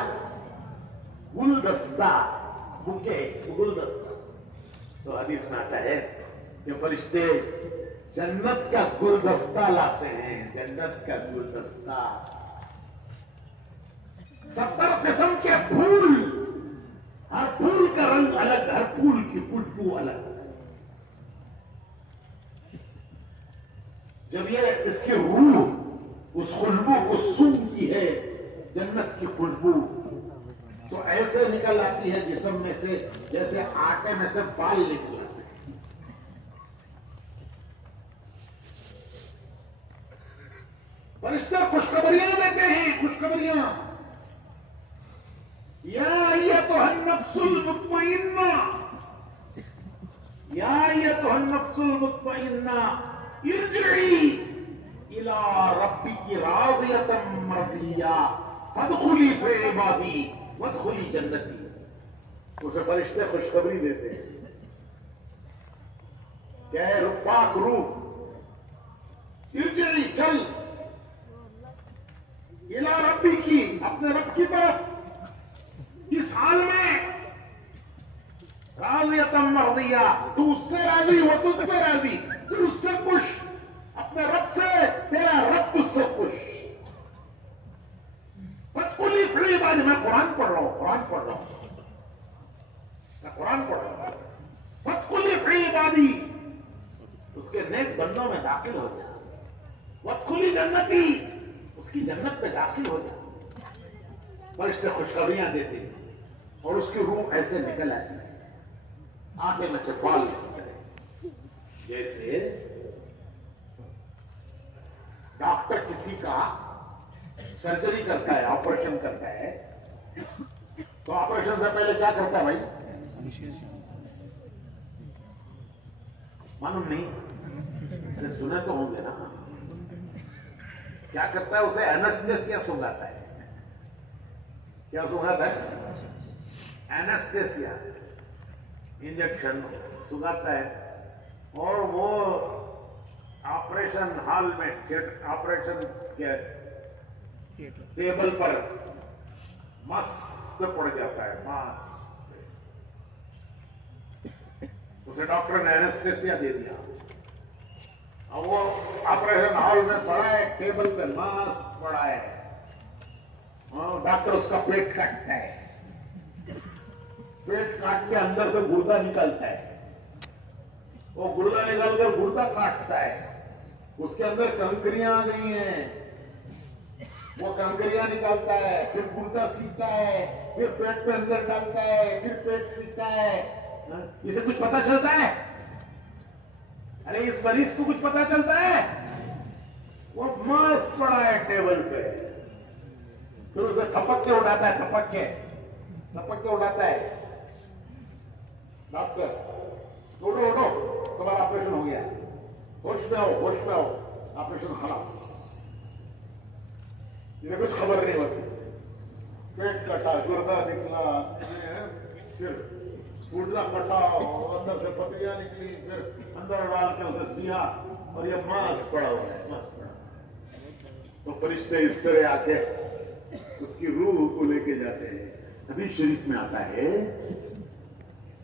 گلدستہ، بوکے گلدستہ. تو حدیث میں آتا ہے کہ فرشتے جنت کا گلدستہ لاتے ہیں، جنت کا گلدستہ. 70 قسم کے پھول، ہر پھول کا رنگ الگ، ہر پھول کی خوشبو الگ. جب یہ اس کی روح اس خوشبو کو سونگتی ہے، جنت کی خوشبو، تو ایسے نکل آتی ہے جسم میں سے جیسے آٹے میں سے بال نکل آتے ہیں. فرشتے خوشخبریاں دیتے ہیں، خوشخبریاں. یا ایتھا النفس المطمئنہ، یا ایتھا النفس المطمئنہ ارجعی الی ربک راضیۃ مرضیہ فادخلی فی عبادی وادخلی جنتی. اسے فرشتے خوشخبری دیتے ہیں کہ اے پاک روح، ارجعی، چل، الی ربک، اپنے رب کی طرف، اس حال میں راضیۃ مرضیہ، تو اس سے راضی، وہ تجھ سے راضی، تو اس سے خوش، اپنے رب سے، تیرا رب تجھ سے خوش. فادخلی فی عبادی، میں قرآن پڑھ رہا ہوں، قرآن پڑھ رہا ہوں، میں قرآن پڑھ رہا ہوں. فادخلی فی عبادی، اس کے نیک بندوں میں داخل ہو جا. وادخلی جنتی، اس کی جنت میں داخل ہو جا. فرشتے خوشخبریاں دیتے ہیں اور اس کی روح ایسے نکل آتی ہے، آنکھیں میں سے بال نکلے. جیسے ڈاکٹر کسی کا سرجری کرتا ہے، آپریشن کرتا ہے، تو آپریشن سے پہلے کیا کرتا ہے بھائی؟ معلوم نہیں؟ ارے سنے تو ہوں گے نا. کیا کرتا ہے؟ اسے اینستھیسیا سنگاتا ہے. کیا سنگاتا ہے؟ اینستھیسیا، انجیکشن سنگاتا ہے. اور وہ آپریشن ہال میں، آپریشن کے ٹیبل پر مست پڑ جاتا ہے، مست. اسے ڈاکٹر نے اینستھیسیا دے دیا، اور وہ آپریشن ہال میں پڑا ہے، ٹیبل پہ مست پڑا ہے. ڈاکٹر اس کا پیٹ کاٹتا ہے، پیٹ کاٹ کے اندر سے گردہ نکلتا ہے. وہ گردہ نکل کر گردہ کاٹتا ہے، اس کے اندر کنکریاں آ گئی ہیں، وہ کنکریاں نکالتا ہے، پھر گردہ سیتا ہے، پھر پیٹ پہ اندر ڈالتا ہے، پھر پیٹ سیتا ہے. اسے کچھ پتا چلتا ہے؟ ارے اس مریض کو کچھ پتا چلتا ہے؟ وہ مست پڑا ہے ٹیبل پہ. پھر اسے تھپک کے اٹھاتا ہے، تھپک کے اٹھاتا ہے. ڈاکٹر اٹھو اٹھو، تمہارا آپریشن ہو گیا، ہوش میں آؤ، ہوش میں آؤ، آپریشن خلاص. اسے کچھ خبر نہیں ہوتی. پیٹ کٹا، گردہ نکلا، پھر گردہ کٹا، اندر سے پتریاں نکلی، پھر اندر ڈال کے اسے سیا، اور یہ ماس پڑا ہوا ہے، ماس پڑا. تو فرشتے اس طرح آ کے اس کی روح کو لے کے جاتے ہیں. حدیث شریف میں آتا ہے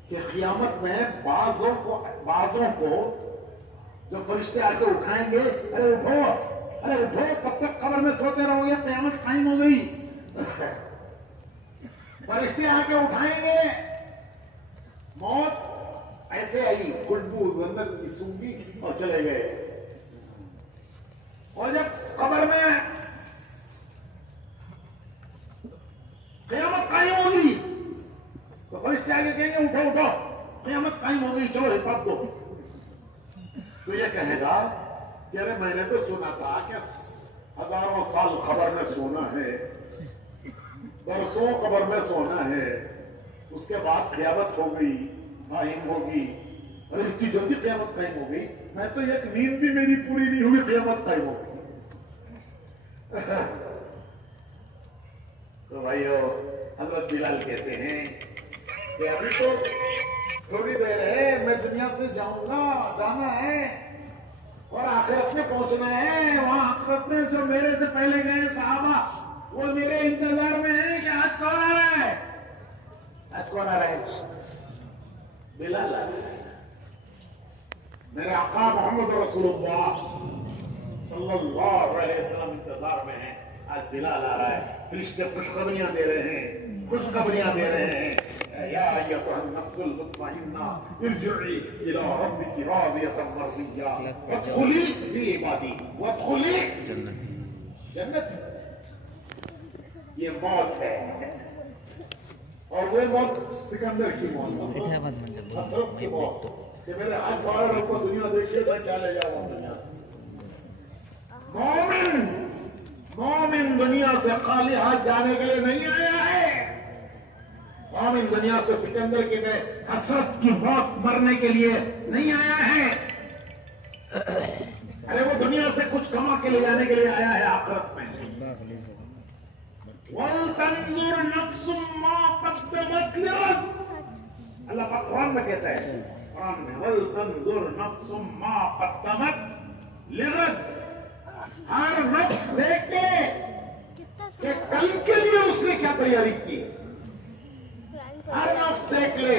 کہ قیامت میں بعضوں کو جب فرشتے آ کے اٹھائیں گے، ارے اٹھو، ارے اٹھو، کب تک قبر میں سوتے رہو گے، قیامت قائم ہو گئی. فرشتے آ کے اٹھائیں گے. موت ایسے آئی، خوشبو جنت کی سونگی اور چلے گئے. اور جب قبر میں قیامت قائم ہوگی تو فرشتے آگے کہیں گے اٹھو اٹھو، قیامت قائم ہوگی، چلو حساب دو. تو یہ کہے گا کہ ارے میں نے تو سنا تھا کہ ہزاروں سال قبر میں سونا ہے، برسوں قبر میں سونا ہے، اس کے بعد قیامت ہو گئی، قائم ہوگی. ارے اتنی جلدی قیامت قائم ہو گئی، میں تو ایک نیند بھی میری پوری نہیں ہوئی، قیامت قائم ہو گئی. تو بھائیو حضرت بلال کہتے ہیں کہ ابھی تو تھوڑی دیر ہے، میں دنیا سے جاؤں گا، جانا ہے اور آخرت میں پہنچنا ہے. وہاں آخرت میں جو میرے سے پہلے گئے صحابہ وہ میرے انتظار میں ہیں کہ آج کون آ رہا ہے، آج کون آ رہا ہے. بلال آ رہا ہے. میرے آقا محمد رسول اللہ صلی اللہ علیہ وسلم انتظار میں ہیں، آج بلال آ رہا ہے. فرشتے خوشخبریاں دے رہے ہیں، خوشخبریاں دے رہے ہیں. یا ایھا النفس المطمئنہ ارجعی الی ربک راضیۃ مرضیہ وادخلی فی عبادی وادخلی جنت. یہ موت ہے، اور وہ موت سکندر کی موت، حسرت کی موت کہ میرے آج 12 لوگ کو دنیا دیکھیے تھا، کیا لے جاؤں دنیا سے. مومن دنیا سے خالی ہاتھ جانے کے لیے نہیں آیا ہے. مومن دنیا سے سکندر کی حسرت کی موت مرنے کے لیے نہیں آیا ہے. ارے وہ دنیا سے کچھ کما کے لے جانے کے لیے آیا ہے آخرت میں. وَلْتَنْظُرْ نَفْسٌ مَّا قَدَّمَتْ لِغَدٍ. اللہ پاک قرآن میں کہتا ہے، قرآن میں وَلْتَنْظُرْ نَفْسٌ مَّا قَدَّمَتْ لِغَدٍ. ہر نفس دیکھے کہ کل کے لیے اس نے کیا تیاری کی. ہر نفس دیکھ لے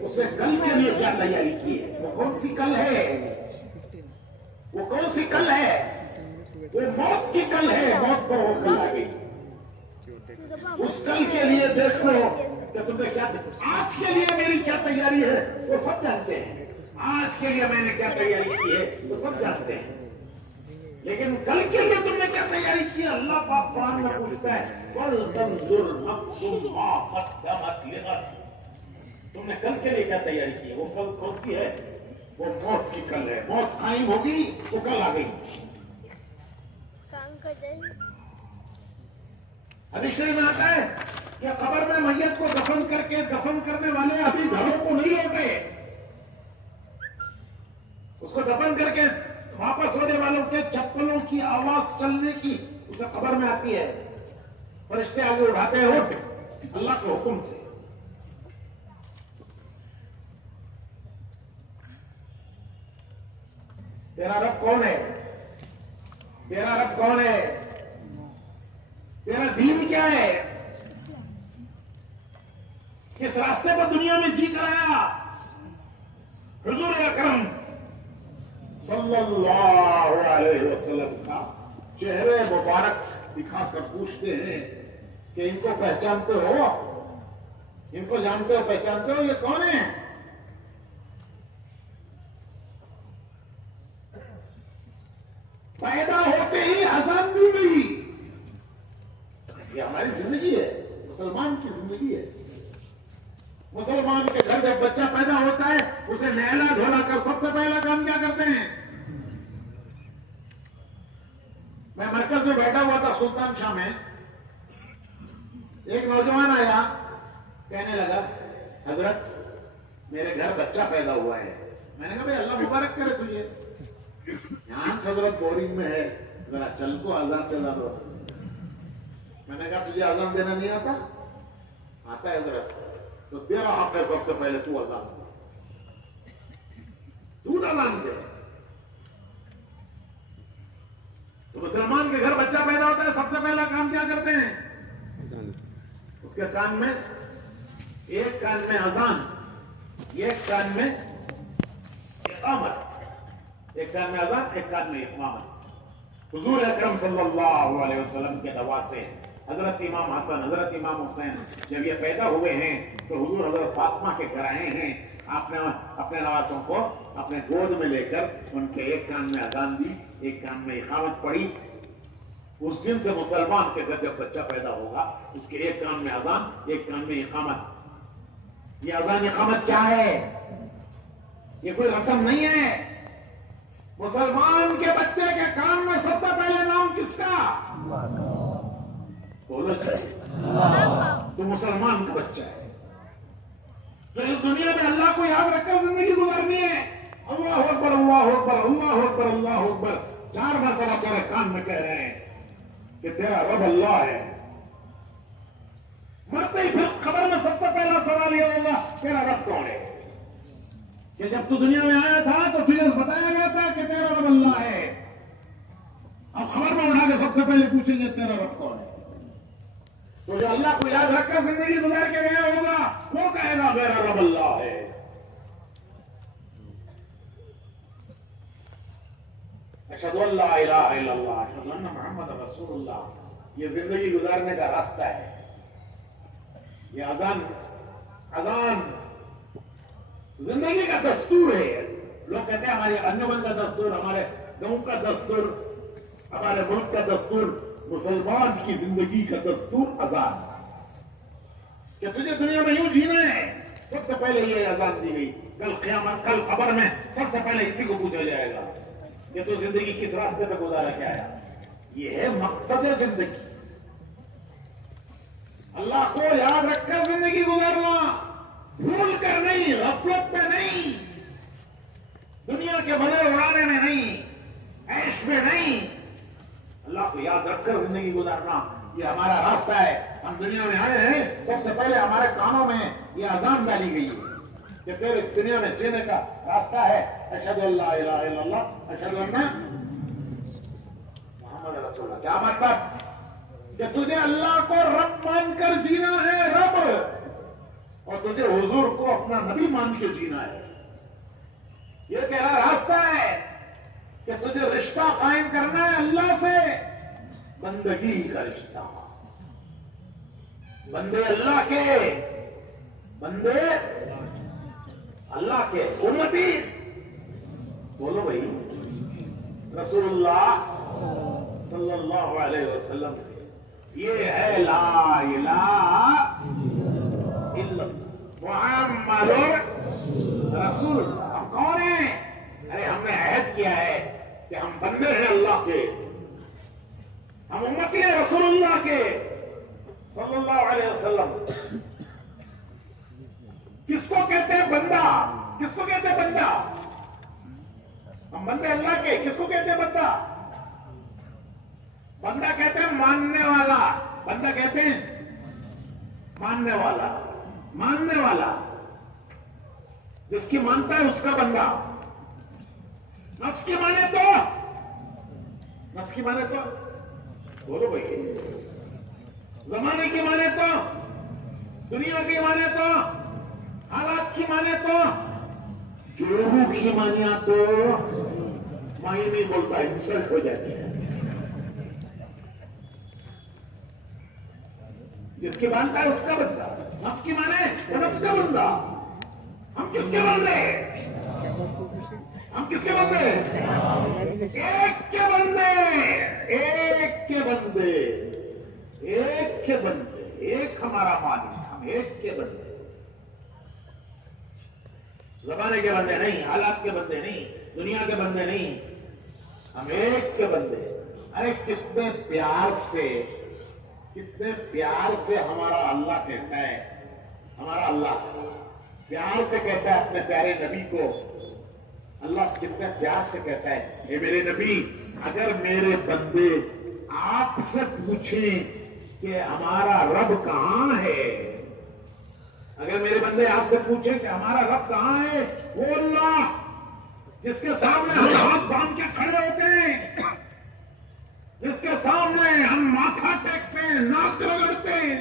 اس نے کل کے لیے کیا تیاری کی ہے. وہ کون سی کل ہے؟ وہ کون سی کل ہے؟ وہ موت کی کل ہے. موت پر وہ کل آ گئی. اس کل کے لیے دیکھ لو کہ تم نے کیا. آج کے لیے میری کیا تیاری ہے وہ سب جانتے ہیں. آج کے لیے میں نے کیا تیاری کی ہے وہ سب جانتے ہیں. لیکن کل کے لیے تم نے کیا تیاری کی؟ اللہ پاک قرآن میں پوچھتا ہے وَلْتَنْظُرْ نَفْسٌ مَّا قَدَّمَتْ لِغَدٍ. تم نے کل کے لیے کیا تیاری کی ہے؟ وہ کل کون سی ہے؟ وہ موت کی کل ہے. موت قائم ہوگی، وہ کل آ گئی. حدیث شریف میں آتا ہے کہ قبر میں میت کو دفن کر کے دفن کرنے والے ابھی گھروں کو نہیں لوٹے. اس کو دفن کر کے واپس ہونے والوں کے چپلوں کی آواز چلنے کی اسے خبر میں آتی ہے. فرشتے آگے اٹھاتے ہیں اٹھ اللہ کے حکم سے. تیرا رب کون ہے؟ تیرا رب کون ہے؟ تیرا دین کیا ہے؟ کس راستے پر دنیا میں جی کر آیا؟ حضور اکرم صلی اللہ علیہ وسلم کا چہرے مبارک دکھا کر پوچھتے ہیں کہ ان کو پہچانتے ہو؟ ان کو جانتے ہو، پہچانتے ہو؟ یہ کون ہے؟ پیدا ہوتے ہی اذان دی گئی. یہ ہماری زندگی ہے، مسلمان کی زندگی ہے. مسلمان کے گھر جب بچہ پیدا ہوتا ہے اسے نہلا دھولا کر سب سے پہلا کام کیا کرتے ہیں؟ میں مرکز میں بیٹھا ہوا تھا سلطان شاہ میں، ایک نوجوان آیا، کہنے لگا حضرت میرے گھر بچہ پیدا ہوا ہے. میں نے کہا بھائی اللہ مبارک کرے تجھے. یہاں حضرت بورنگ میں ہے، ذرا چل کو اذان دینا دو. میں نے کہا تجھے اذان دینا نہیں آتا؟ آتا ہے حضرت. تو تیرا حق ہے سب سے پہلے تو اذان دے، تو اذان دے. تو مسلمان کے گھر بچہ پیدا ہوتا ہے سب سے پہلا کام کیا کرتے ہیں؟ اس کے کان میں ایک کان میں اذان، ایک کان میں اقامت. ایک کان میں اذان، ایک کان میں اقامت. حضور اکرم صلی اللہ علیہ وسلم کے دعا سے حضرت امام حسن، حضرت امام حسین جب یہ پیدا ہوئے ہیں تو حضور حضرت فاطمہ کے گھر آئے ہیں. آپ نے اپنے نواسوں کو اپنے گود میں لے کر ان کے ایک کان میں اذان دی، ایک کان میں اقامت پڑی. اس دن سے مسلمان کے گھر جب بچہ پیدا ہوگا اس کے ایک کان میں اذان، ایک کان میں اقامت. یہ اذان اقامت کیا ہے؟ یہ کوئی رسم نہیں ہے. مسلمان کے بچے کے کان میں سب سے پہلے نام کس کا؟ بولو تو مسلمان کا بچہ ہے. تو اس دنیا میں اللہ کو یاد رکھ کر زندگی گزارنی ہے. اللہ اکبر اللہ اکبر اللہ اکبر اللہ اکبر 4 مرتبہ تیرے کان میں کہہ رہے ہیں کہ تیرا رب اللہ ہے. مرتے ہی پھر خبر میں سب سے پہلا سوال یہ ہوگا تیرا رب کون ہے؟ کہ جب تو دنیا میں آیا تھا تو تجھے بتایا گیا تھا کہ تیرا رب اللہ ہے. اب خبر میں اٹھا کے سب سے پہلے پوچھیں گے تیرا رب کون ہے. تو جو اللہ کو یاد رکھ کر زندگی گزار کے گیا ہوگا وہ کہے گا میرا رب اللہ ہے. اشہد ان لا الہ الا اللہ اشہد ان محمد رسول اللہ. یہ زندگی گزارنے کا راستہ ہے. یہ اذان زندگی کا دستور ہے. لوگ کہتے ہیں ہماری انجمن کا دستور، ہمارے گاؤں کا دستور، ہمارے ملک کا دستور. مسلمان کی زندگی کا دستور اذان کہ تجھے دنیا میں یوں جینا ہے. سب سے پہلے یہ اذان دی گئی. کل قیامت، کل قبر میں سب سے پہلے اسی کو پوچھا جائے گا کہ تو زندگی کس راستے پہ گزارا کے آیا. یہ ہے مقصد زندگی. اللہ کو یاد رکھ کر زندگی گزارنا، بھول کر نہیں، غفلت میں نہیں، دنیا کے مزے اڑانے میں نہیں، عیش میں نہیں. اللہ کو یاد رکھ کر زندگی گزارنا یہ ہمارا راستہ ہے. ہم دنیا میں آئے ہیں، سب سے پہلے ہمارے کانوں میں یہ اذان ڈالی گئی ہے کہ تیرے دنیا میں جینے کا راستہ ہے اشہد ان لا الہ الا اللہ اشہد ان محمد رسول اللہ. کیا مطلب؟ کہ تجھے اللہ کو رب مان کر جینا ہے، رب، اور تجھے حضور کو اپنا نبی مان کے جینا ہے. یہ تیرا راستہ ہے کہ تجھے رشتہ قائم کرنا ہے اللہ سے، بندگی کا رشتہ. بندے اللہ کے، بندے اللہ کے، امتی بولو بھائی رسول اللہ صلی اللہ علیہ وسلم. یہ ہے لا الہ الا اللہ محمد رسول اللہ. ہم کون ہیں؟ ارے ہم نے عہد کیا ہے کہ ہم بندے ہیں اللہ کے، ہم امتی ہیں رسول اللہ کے صلی اللہ علیہ وسلم. کس کو کہتے ہیں بندہ؟ کس کو کہتے ہیں بندہ؟ ہم بندے اللہ کے. کس کو کہتے ہیں بندہ؟ بندہ کہتے ہیں ماننے والا. بندہ کہتے ہیں ماننے والا. ماننے والا جس کی مانتا ہے اس کا بندہ. نفس کی مانے تو، نفس کی مانے تو بولو بھائی، زمانے کی مانے تو، دنیا کی مانے تو، حالات کی مانے تو، جوڑوں کی مانے تو مائی نہیں بولتا، انسلٹ ہو جاتی ہے. جس کی مانتا ہے اس کا بندہ. نفس کی مانے تو نفس کا بندہ. ہم کس کے بندے ہیں؟ ہم کس کے بندے ہیں؟ ایک کے بندے، ایک کے بندے، ایک کے بندے. ایک ہمارا مالک، ہم ایک کے بندے. زمانے کے بندے نہیں، حالات کے بندے نہیں، دنیا کے بندے نہیں، ہم ایک کے بندے. ارے کتنے پیار سے، کتنے پیار سے ہمارا اللہ کہتا ہے، ہمارا اللہ پیار سے کہتا ہے اپنے پیارے نبی کو. اللہ کتنے پیار سے کہتا ہے اے میرے نبی، اگر میرے بندے آپ سے پوچھیں کہ ہمارا رب کہاں ہے، اگر میرے بندے آپ سے پوچھیں کہ ہمارا رب کہاں ہے، وہ اللہ جس کے سامنے ہم ہاتھ باندھ کے کھڑے ہوتے ہیں، جس کے سامنے ہم ماتھا ٹیکتے ہیں، ناک رگڑتے ہیں،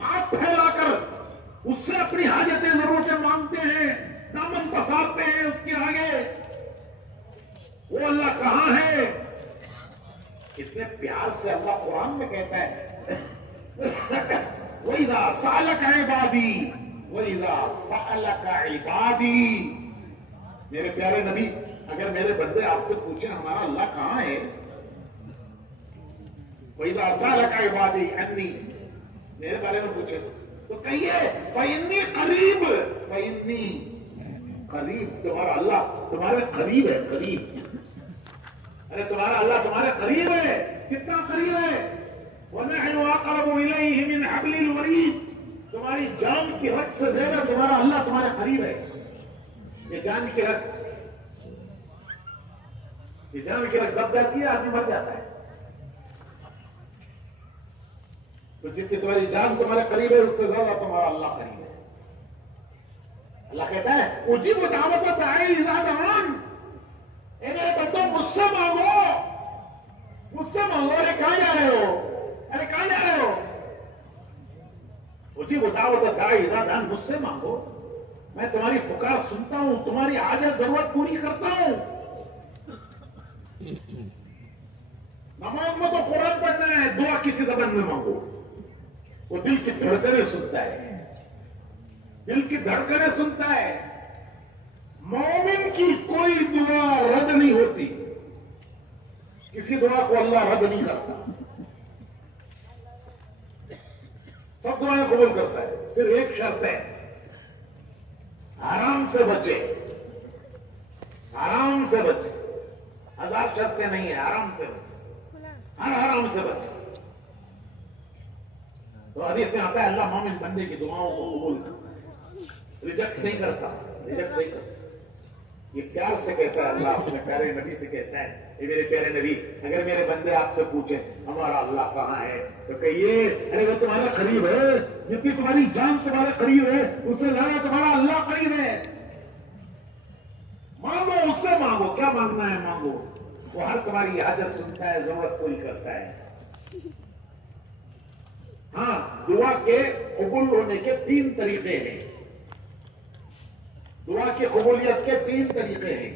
ہاتھ پھیلا کر اس سے اپنی حاجتیں ضرورتیں مانگتے ہیں، دامن پسارتے ہیں اس کے آگے، وہ اللہ کہاں ہے؟ کتنے پیار سے اللہ قرآن میں کہتا ہے وَإِذَا سَأَلَكَ عِبَادِي وَإِذَا سَأَلَكَ عِبَادِي میرے پیارے نبی اگر میرے بندے آپ سے پوچھیں ہمارا اللہ کہاں ہے، وَإِذَا سَأَلَكَ عِبَادِي عَنِّي، میرے بارے میں پوچھے تو کہیے فَإِنِّي قریب، فَإِنِّي قریب، تمہارا اللہ تمہارے قریب ہے، قریب، ارے تمہارا اللہ تمہارے قریب ہے، کتنا قریب ہے، وَنَحْنُ أَقْرَبُ إِلَيْهِ مِنْ حَبْلِ الْوَرِيدِ، تمہاری جان کی رگ سے زیادہ تمہارا اللہ تمہارے قریب ہے۔ یہ جان کی رگ، یہ جان کی رگ دب جاتی ہے آدمی مر جاتا ہے، تو جتنی تمہاری جان تمہارے قریب ہے اس سے زیادہ تمہارا اللہ قریب ہے۔ اللہ کہتا ہے اجیب دعوت الداعی اذا دعان، اے میرے بندو مجھ سے مانگو، مجھ سے مانگو، ارے کہاں جا رہے ہو، ارے کہاں جا رہے ہو، اجیب دعوت الداعی اذا دعان، مجھ سے مانگو، میں تمہاری پکار سنتا ہوں، تمہاری حاجت ضرورت پوری کرتا ہوں۔ نماز میں تو قرآن پڑھنا ہے، دعا کسی زبان میں مانگو، وہ دل کی دھڑکنیں سنتا ہے، دل کی دھڑکنیں سنتا ہے۔ مومن کی کوئی دعا رد نہیں ہوتی، کسی دعا کو اللہ رد نہیں کرتا، سب دعائیں قبول کرتا ہے، صرف ایک شرط ہے، آرام سے بچے، آرام سے بچے، ہزار شرطیں نہیں ہیں، آرام سے بچے، ہر حرام سے بچے۔ تو حدیث میں آتا ہے اللہ مومن بندے کی دعاؤں کو قبول کرتا ہے، ریجیکٹ نہیں کرتا، ریجیکٹ نہیں کرتا۔ یہ پیار سے کہتا ہے اللہ اپنے پیارے نبی سے کہتا ہے اے میرے پیارے نبی اگر میرے بندے آپ سے پوچھیں ہمارا اللہ کہاں ہے تو کہیے ارے وہ تمہارا قریب ہے، جتنی تمہاری جان تمہارے قریب ہے اس سے زیادہ تمہارا اللہ قریب ہے۔ مانگو، اس سے مانگو، کیا مانگنا ہے مانگو، وہ ہر تمہاری حاجت سنتا ہے، ضرورت پوری کرتا ہے۔ ہاں، دعا کے قبول ہونے کے 3 طریقے ہیں، دعا کی قبولیت کے 3 طریقے ہیں۔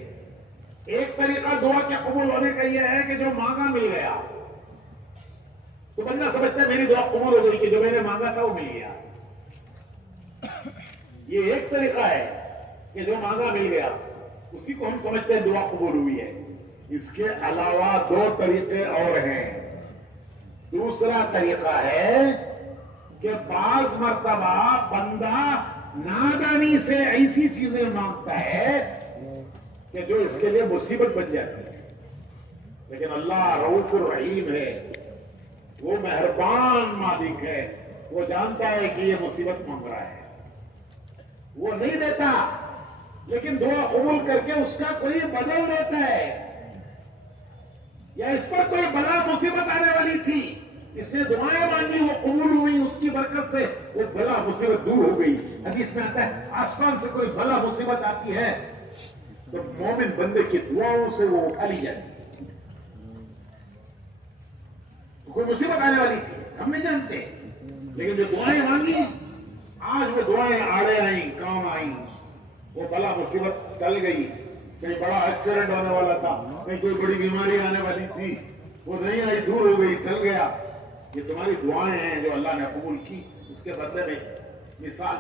ایک طریقہ دعا کے قبول ہونے کا یہ ہے کہ جو مانگا مل گیا، تو بندہ سمجھتا ہے میری دعا قبول ہو گئی کہ جو میں نے مانگا تھا وہ مل گیا، یہ ایک طریقہ ہے کہ جو مانگا مل گیا اسی کو ہم سمجھتے ہیں دعا قبول ہوئی ہے۔ اس کے علاوہ 2 طریقے اور ہیں۔ دوسرا طریقہ ہے کہ بعض مرتبہ بندہ نادانی سے ایسی چیزیں مانگتا ہے کہ جو اس کے لیے مصیبت بن جاتی ہے، لیکن اللہ رؤوف الرحیم ہے، وہ مہربان مالک ہے، وہ جانتا ہے کہ یہ مصیبت مانگ رہا ہے، وہ نہیں دیتا لیکن دعا قبول کر کے اس کا کوئی بدل دیتا ہے، یا اس پر کوئی بلا مصیبت آنے والی تھی، اس نے دعائیں مانگی وہ قبول ہوئی، اس کی برکت سے وہ بلا مصیبت دور ہو گئی۔ حدیث میں آتا ہے آسمان سے کوئی بلا مصیبت آتی ہے تو مومن بندے کی دعاؤں سے وہ اٹھا لی جاتی ہے۔ کوئی مصیبت آنے والی تھی ہم نہیں جانتے، لیکن جو دعائیں مانگی آج وہ دعائیں آڑے آئیں، کام آئیں، وہ بلا مصیبت ٹل گئی۔ کہیں بڑا ایکسیڈنٹ ہونے والا تھا، کہیں کوئی بڑی بیماری آنے والی تھی، وہ نہیں آئی، دور ہو گئی، ٹل گیا۔ یہ تمہاری دعائیں ہیں جو اللہ نے قبول کی، اس کے بدلے میں مثال،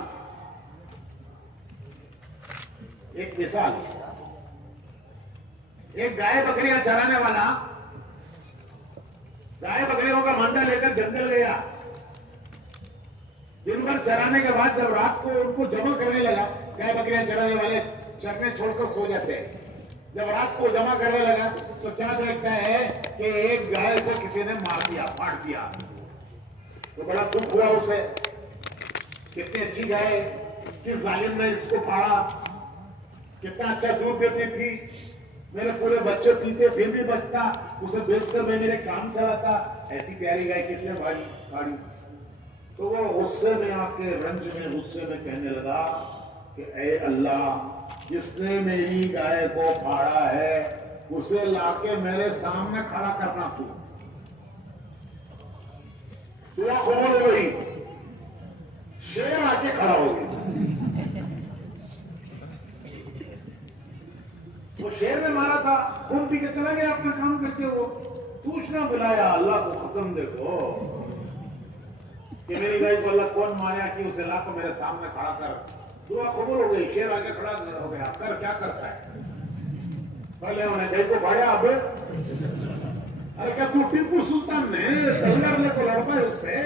ایک مثال، ایک گائے بکریاں چرانے والا گائے بکریوں کا مانڈا لے کر جنگل گیا، دن بھر چرانے کے بعد جب رات کو ان کو جمع کرنے لگا، گائے بکریاں چرانے والے چرنے چھوڑ کر سو جاتے ہیں، جب رات کو جمع کرنے لگا تو کیا دیکھتا ہے کہ ایک گائے کو کسی نے مار دیا، پھاڑ دیا، تو بڑا دکھ ہوا اسے، کتنی اچھی گائے، کس ظالم نے اس کو پھاڑا، کتنا اچھا دودھ دیتی تھی، میرے پورے بچے پیتے پھر بھی بچتا، اسے بیچ کر میں میرے کام چلاتا، ایسی پیاری گائے کس نے پھاڑی؟ تو وہ غصے میں آ کے رنج میں غصے میں کہنے لگا کہ اے اللہ، جس نے میری گائے کو پھاڑا ہے اسے لا کے میرے سامنے کھڑا کرنا تو۔ دعا قبول ہوئی، شیر آ کے کھڑا ہو گیا، وہ شیر نے مارا تھا، خون پی کے چلا گیا اپنا کام کرتے، وہ پوچھنا بلایا اللہ کو قسم دیکھو کہ میری گائے کو اللہ کون ماریا کہ اسے لا کو میرے سامنے کھڑا کر دعا قبول ہو گئی. شیر آگے کھڑا ہو گیا. کر کیا کرتا ہے؟ پہلے انہیں دیکھ کو بھاڑیا اب ارے کیا تو ٹیپو سلطان نے لڑنے کو لڑتا ہے اس سے؟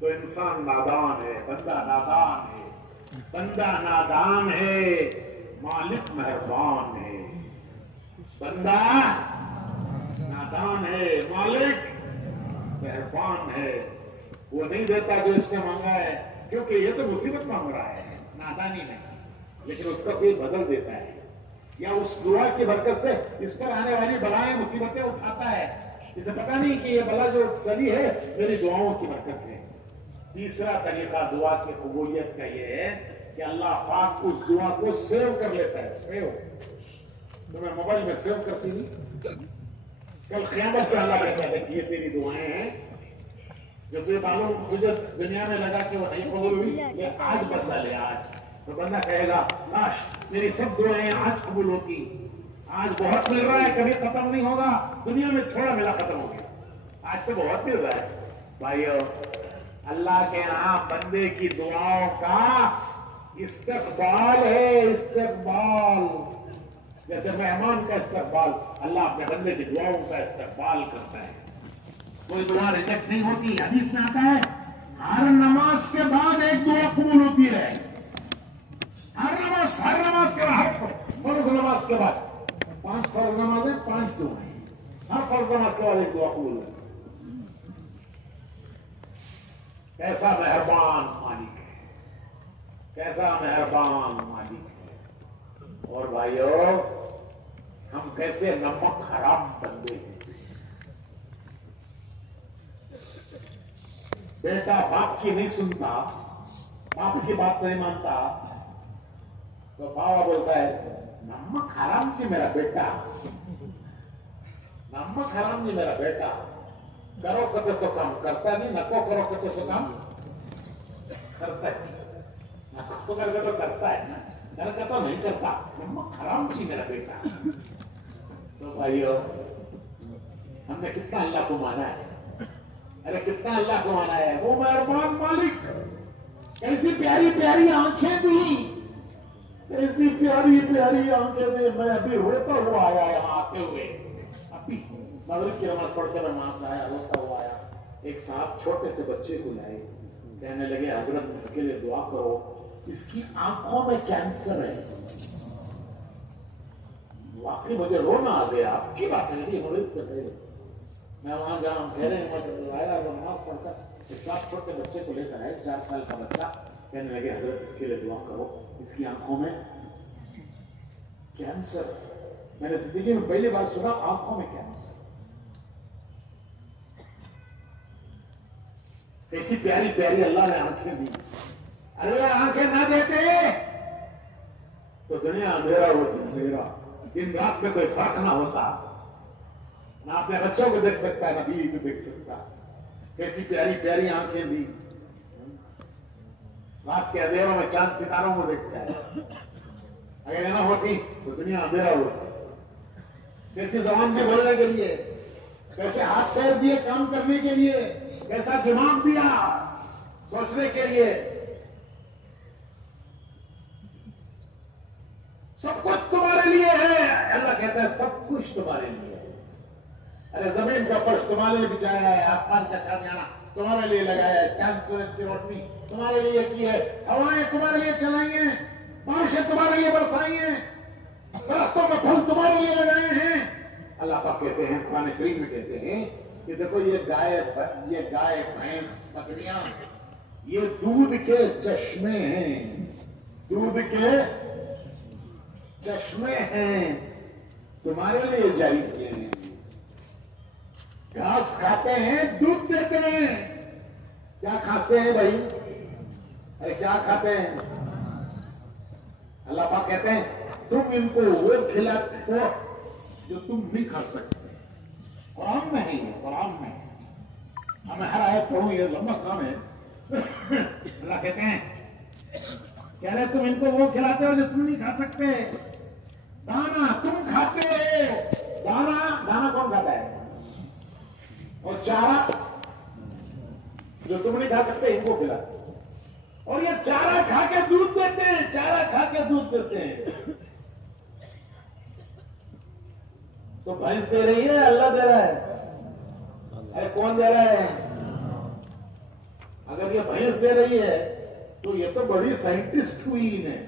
تو انسان نادان ہے, بندہ نادان ہے, بندہ نادان ہے, مالک مہربان ہے. بندہ نادان ہے, مالک مہربان ہے. وہ نہیں دیتا جو اس نے مانگا ہے, کیونکہ یہ تو مصیبت مانگ رہا ہے, نادانی میں, لیکن اس کا کوئی بدل دیتا ہے, یا اس دعا کی برکت سے اس پر آنے والی بلائیں مصیبتیں اٹھاتا ہے. اسے پتا نہیں کہ یہ بلا جو چلی ہے میری دعاؤں کی برکت ہے. تیسرا طریقہ دعا کی قبولیت کا یہ ہے کہ اللہ پاک اس دعا کو سیو کر لیتا ہے. سیو تو میں موبائل میں سیو کرتی ہوں, کل قیامت پہ اللہ کہتا ہے کہ یہ تیری دعائیں ہیں جو تجھے معلوم تجھے دنیا میں لگا کہ وہ نہیں قبول ہوئی, یہ آج بدلا لے. آج تو بندہ کہے گا کاش میری سب دعائیں آج قبول ہوتی. آج بہت مل رہا ہے, کبھی ختم نہیں ہوگا. دنیا میں تھوڑا ملا ختم ہو گیا, آج تو بہت مل رہا ہے. بھائیو, اللہ کے یہاں بندے کی دعاؤں کا استقبال ہے. استقبال جیسے مہمان کا استقبال, اللہ اپنے بندے کی دعاؤں کا استقبال کرتا ہے. کوئی دعا ریجیکٹ نہیں ہوتی. حدیث میں آتا ہے ہر نماز کے بعد ایک دعا قبول ہوتی ہے. ہر نماز کے بعد, فرض نماز کے بعد 5 فرض نماز ہے, 5 دعائیں. ہر فرض نماز کے بعد ایک دعا قبول ہے. کیسا مہربان مالک ہے, کیسا مہربان مالک ہے. اور بھائیو, ہم کیسے نمک حرام بندے ہیں. بیٹا باپ کی نہیں سنتا, باپ کی بات نہیں مانتا, تو بابا بولتا ہے نمک حرام جی میرا بیٹا, نمک حرام جی میرا بیٹا, کرو کتے سو کام کرتا نہیں, نکو کرو کتے سو کام کرتا ہے. نکو کر کے تو کرتا ہے نا, کر کے تو نہیں کرتا. نمک حرام جی میرا بیٹا. تو بھائیو, ہم نے کتنا اللہ کو مانا ہے. ارے کتنا اللہ کو مانا ہے. وہ مہربان مالک کیسی پیاری پیاری آنکھیں دی, ایسی پیاری پیاری آنکھیں دے. میں ابھی روتا ہوا آیا یہاں آتے ہوئے, ابھی مغرب کی نماز پڑھ کے میں وہاں سے آیا, روتا ہوا آیا. ایک صاحب چھوٹے سے بچے کو لائے, کہنے لگے حضرت اس کے لیے دعا کرو, اس کی آنکھوں میں کینسر ہے. واقعی مجھے رونا آ گیا. آپ کی بات ہے مغرب سے پہلے میں وہاں جہاں ٹھہرے آیا اور نماز پڑھتا, ایک صاحب چھوٹے بچے کو لے کر آئے, 4 سال کا بچہ. کہنے لگے حضرت اس کے لیے دعا کرو, اس کی آنکھوں میں کینسر. میں نے زندگی میں پہلی بار سنا آنکھوں میں کینسر. ایسی پیاری پیاری اللہ نے آنکھیں دی. ارے آنکھیں نہ دیتے تو دنیا اندھیرا ہوتی, اندھیرا. دن رات میں کوئی فرق نہ ہوتا, نہ اپنے بچوں کو دیکھ سکتا ہے, نہ بیوی کو دیکھ سکتا. کیسی پیاری پیاری آنکھیں دی. رات کے اندھیروں میں چاند ستاروں کو دیکھتا ہے. اگر نہ ہوتی تو دنیا اندھیرا ہوتی. کیسی زبان دی بولنے کے لیے, کیسے ہاتھ پیر دیے کام کرنے کے لیے, کیسا دماغ دیا سوچنے کے لیے. سب کچھ تمہارے لیے ہے. اللہ کہتا ہے سب کچھ تمہارے لیے ہے. ارے زمین کا فرش تمہارے لیے بچھایا ہے, آسمان کا کامیانہ تمہارے لیے لگایا ہے, چاند سورج کی روشنی تمہارے لیے کی ہے, ہوائیں تمہارے لیے چلائی ہیں, بارشیں تمہارے لیے برسائی ہیں, درختوں میں پھل تمہارے لیے لگائے ہیں. اللہ پاک کہتے ہیں, قرآن کریم میں کہتے ہیں کہ دیکھو یہ گائے بھینس بکریاں یہ دودھ کے چشمے ہیں, دودھ کے چشمے ہیں, تمہارے لیے جاری کیے ہیں. گھاس کھاتے ہیں, دودھ دیتے ہیں. کیا کھاتے ہیں بھائی؟ ارے کیا کھاتے ہیں؟ اللہ پاک کہتے ہیں تم ان کو وہ کھلاتے ہو جو تم نہیں کھا سکتے. قرآن میں ہے, یہ قرآن میں. ہمیں ہر آیت پڑھوں, یہ لمبا کام ہے. اللہ کہتے ہیں کہہ رہے تم ان کو وہ کھلاتے ہو جو تم نہیں کھا سکتے. دانا تم کھاتے ہو. دانا کون کھاتا ہے؟ اور چارہ جو تم نہیں کھا سکتے ان کو کھلا. اور یہ چارہ کھا کے دودھ دیتے ہیں, چارہ کھا کے دودھ دیتے ہیں. تو بھینس دے رہی ہے, اللہ دے رہا ہے؟ ارے کون دے رہا ہے؟ اگر یہ بھینس دے رہی ہے تو یہ تو بڑی سائنٹسٹ ہوئی انہیں.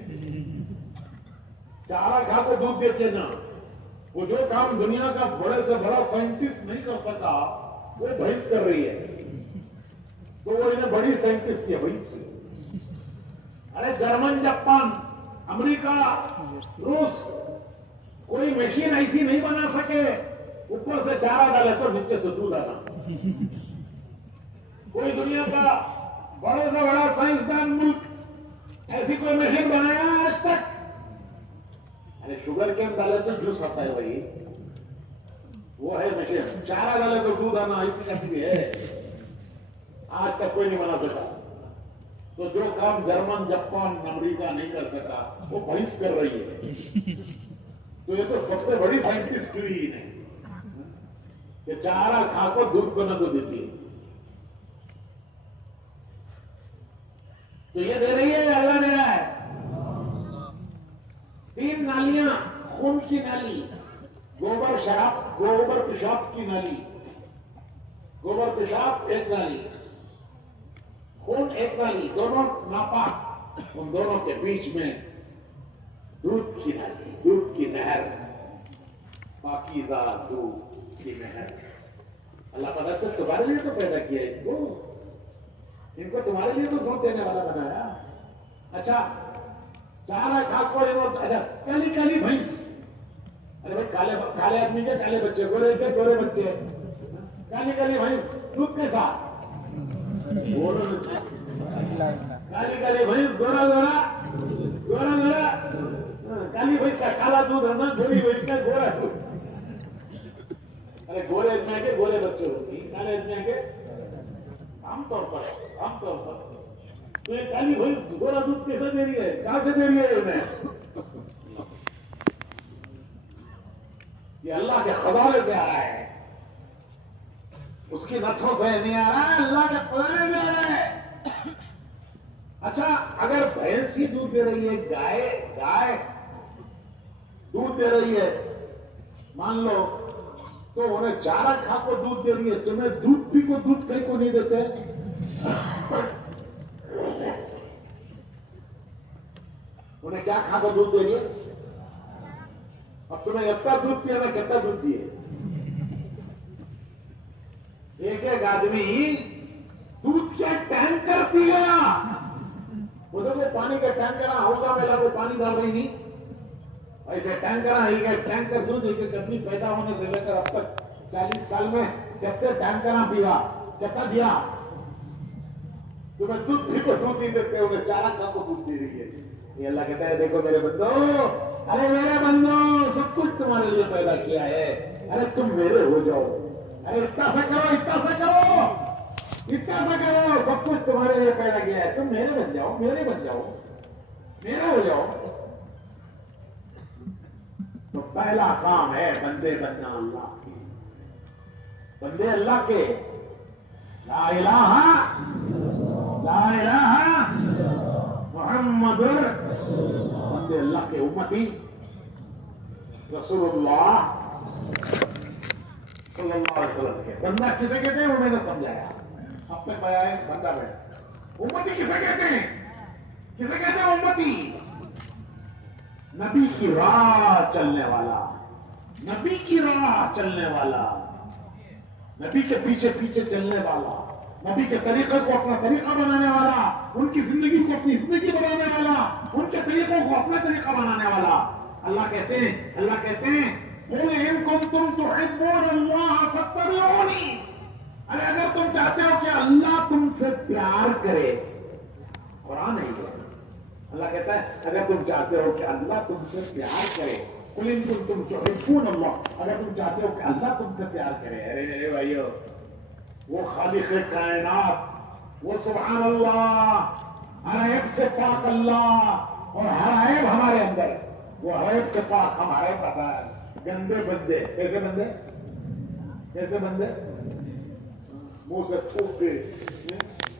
چارہ کھا کے دودھ دیتے نا, وہ جو کام دنیا کا بڑے سے بڑا سائنٹسٹ نہیں کر سکا وہ بھینس کر رہی ہے. تو وہ انہیں بڑی سائنٹسٹ ہے بھینس. ارے جرمن, جاپان, امریکہ, روس کوئی مشین ایسی نہیں بنا سکے اوپر سے چارہ ڈالے تو نیچے سے دودھ آنا. کوئی دنیا کا بڑے سے بڑا سائنسدان ملک ایسی کوئی مشین بنایا آج تک؟ ارے شوگر کین ڈالے تو جوس آتا ہے بھائی, وہ ہے مشین. چارہ ڈالے تو دودھ آنا ایسی کہتی بھی ہے, آج تک کوئی نہیں بنا سکا. تو جو کام جرمن, جاپان, امریکہ نہیں کر سکا وہ بھینس کر رہی ہے. تو یہ تو سب سے بڑی سائنٹسٹ ہوئی نہیں کہ چارہ کھا کو دودھ بنا تو دیتی ہے. تو یہ دے رہی ہے, اللہ دے رہا ہے. 3 نالیاں خون کی نالی, گوبر پیشاب کی نالی. گوبر پیشاب ایک نالی, خون ایک نالی, دونوں ناپاک. ان دونوں کے بیچ میں دودھ کی نالی, دودھ کی نہر, پاکیزہ دودھ کی نہر. اللہ تعالیٰ نے تمہارے لیے تو پیدا کیا ان کو تمہارے لیے تو دودھ دینے والا بنایا. اچھا چارہ کھا کو, اچھا کالی کالی بھینس. ارے بھائی کالے آدمی کے کالے بچے, گورے کے گورے بچے. کالی کالی بھینس دودھ کے ساتھ, کالی کالی بھینس, گورا گورا, گورا گورا. کالی بھینس کا کالا دودھ ہونا, گوری بھینس کا گورا دودھ. ارے گورے آدمی کے گورے بچے ہوتی, کالے آدمی کے عام طور پر تو یہ کالی بھینس گورا دودھ کیسے دے رہی ہے, کہاں سے دے رہی ہے انہیں؟ یہ اللہ کے خزانے سے آ رہا ہے, اس کی نسوں سے نہیں آ رہا ہے, اللہ کے خزانے سے آ رہا ہے. اچھا اگر بھینس ہی دودھ دے رہی ہے, گائے دودھ دے رہی ہے مان لو, تو انہیں چارہ کھا کو دودھ دے رہی ہے, تمہیں دودھ پی کو دودھ کہیں کو نہیں دیتے؟ انہیں کیا کھا کر دودھ دے رہی ہے؟ اب تمہیں اتنا دودھ پیا نا, کتنا دودھ دیے؟ ایک آدمی دودھ کے ٹینکر پی گیا. وہ دیکھو پانی کا ٹینکر ہوگا, میلا کو پانی ڈال رہی نہیں, ایسے ٹینکر دودھ کتنی پیدا ہونے سے لے کر اب تک 40 سال میں کتنے ٹینکر پیا, کتنا دیا؟ تمہیں دودھ بھی کو دودھ نہیں دیتے, انہیں چارہ کھا کو دودھ دے رہی ہے. یہ اللہ کہتا ہے دیکھو میرے بندو, ارے میرے بندو سب کچھ تمہارے لیے پیدا کیا ہے, ارے تم میرے ہو جاؤ. ارے اتنا سا کرو, اتنا سا کرو, اتنا سا کرو, سب کچھ تمہارے لیے پیدا کیا ہے, تم میرے بن جاؤ, میرے بن جاؤ, میرے ہو جاؤ. تو پہلا کام ہے بندے بننا اللہ کے, بندے اللہ کے. لا الہ محمد بندے اللہ کے, امتی رسول اللہ صلی اللہ علیہ وسلم کے. بندہ کسے کہتے ہیں وہ میں نے سمجھایا, اب تک بیان بندہ میں. امتی کسے کہتے ہیں؟ کسے کہتے ہیں امتی؟ نبی کی راہ چلنے والا, نبی کی راہ چلنے والا, نبی کے پیچھے پیچھے چلنے والا, نبی کے طریقے کو اپنا طریقہ بنانے والا, ان کی زندگی کو اپنی زندگی بنانے والا, ان کے طریقوں کو اپنا طریقہ بنانے والا. اللہ کہتے ہیں قُلْ إِن كُنتُمْ تُحِبُّونَ اللَّهَ فَاتَّبِعُونِي. ارے اگر تم چاہتے ہو کہ اللہ تم سے پیار کرے, قرآن ہے یہ, اللہ کہتا ہے اگر تم چاہتے ہو کہ اللہ تم سے پیار کرے, قُلْ إِن كُنتُمْ تُحِبُّونَ اللَّهَ, اگر تم چاہتے ہو کہ اللہ تم سے پیار کرے. ارے میرے بھائیو, وہ خالق کائنات, وہ سبحان اللہ, ہر عیب سے پاک اللہ, اور ہر عیب ہمارے اندر, وہ ہر عیب سے پاک ہمارے پتا ہے. گندے بندے, کیسے بندے, کیسے بندے, منہ سے تھوک کے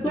2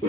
2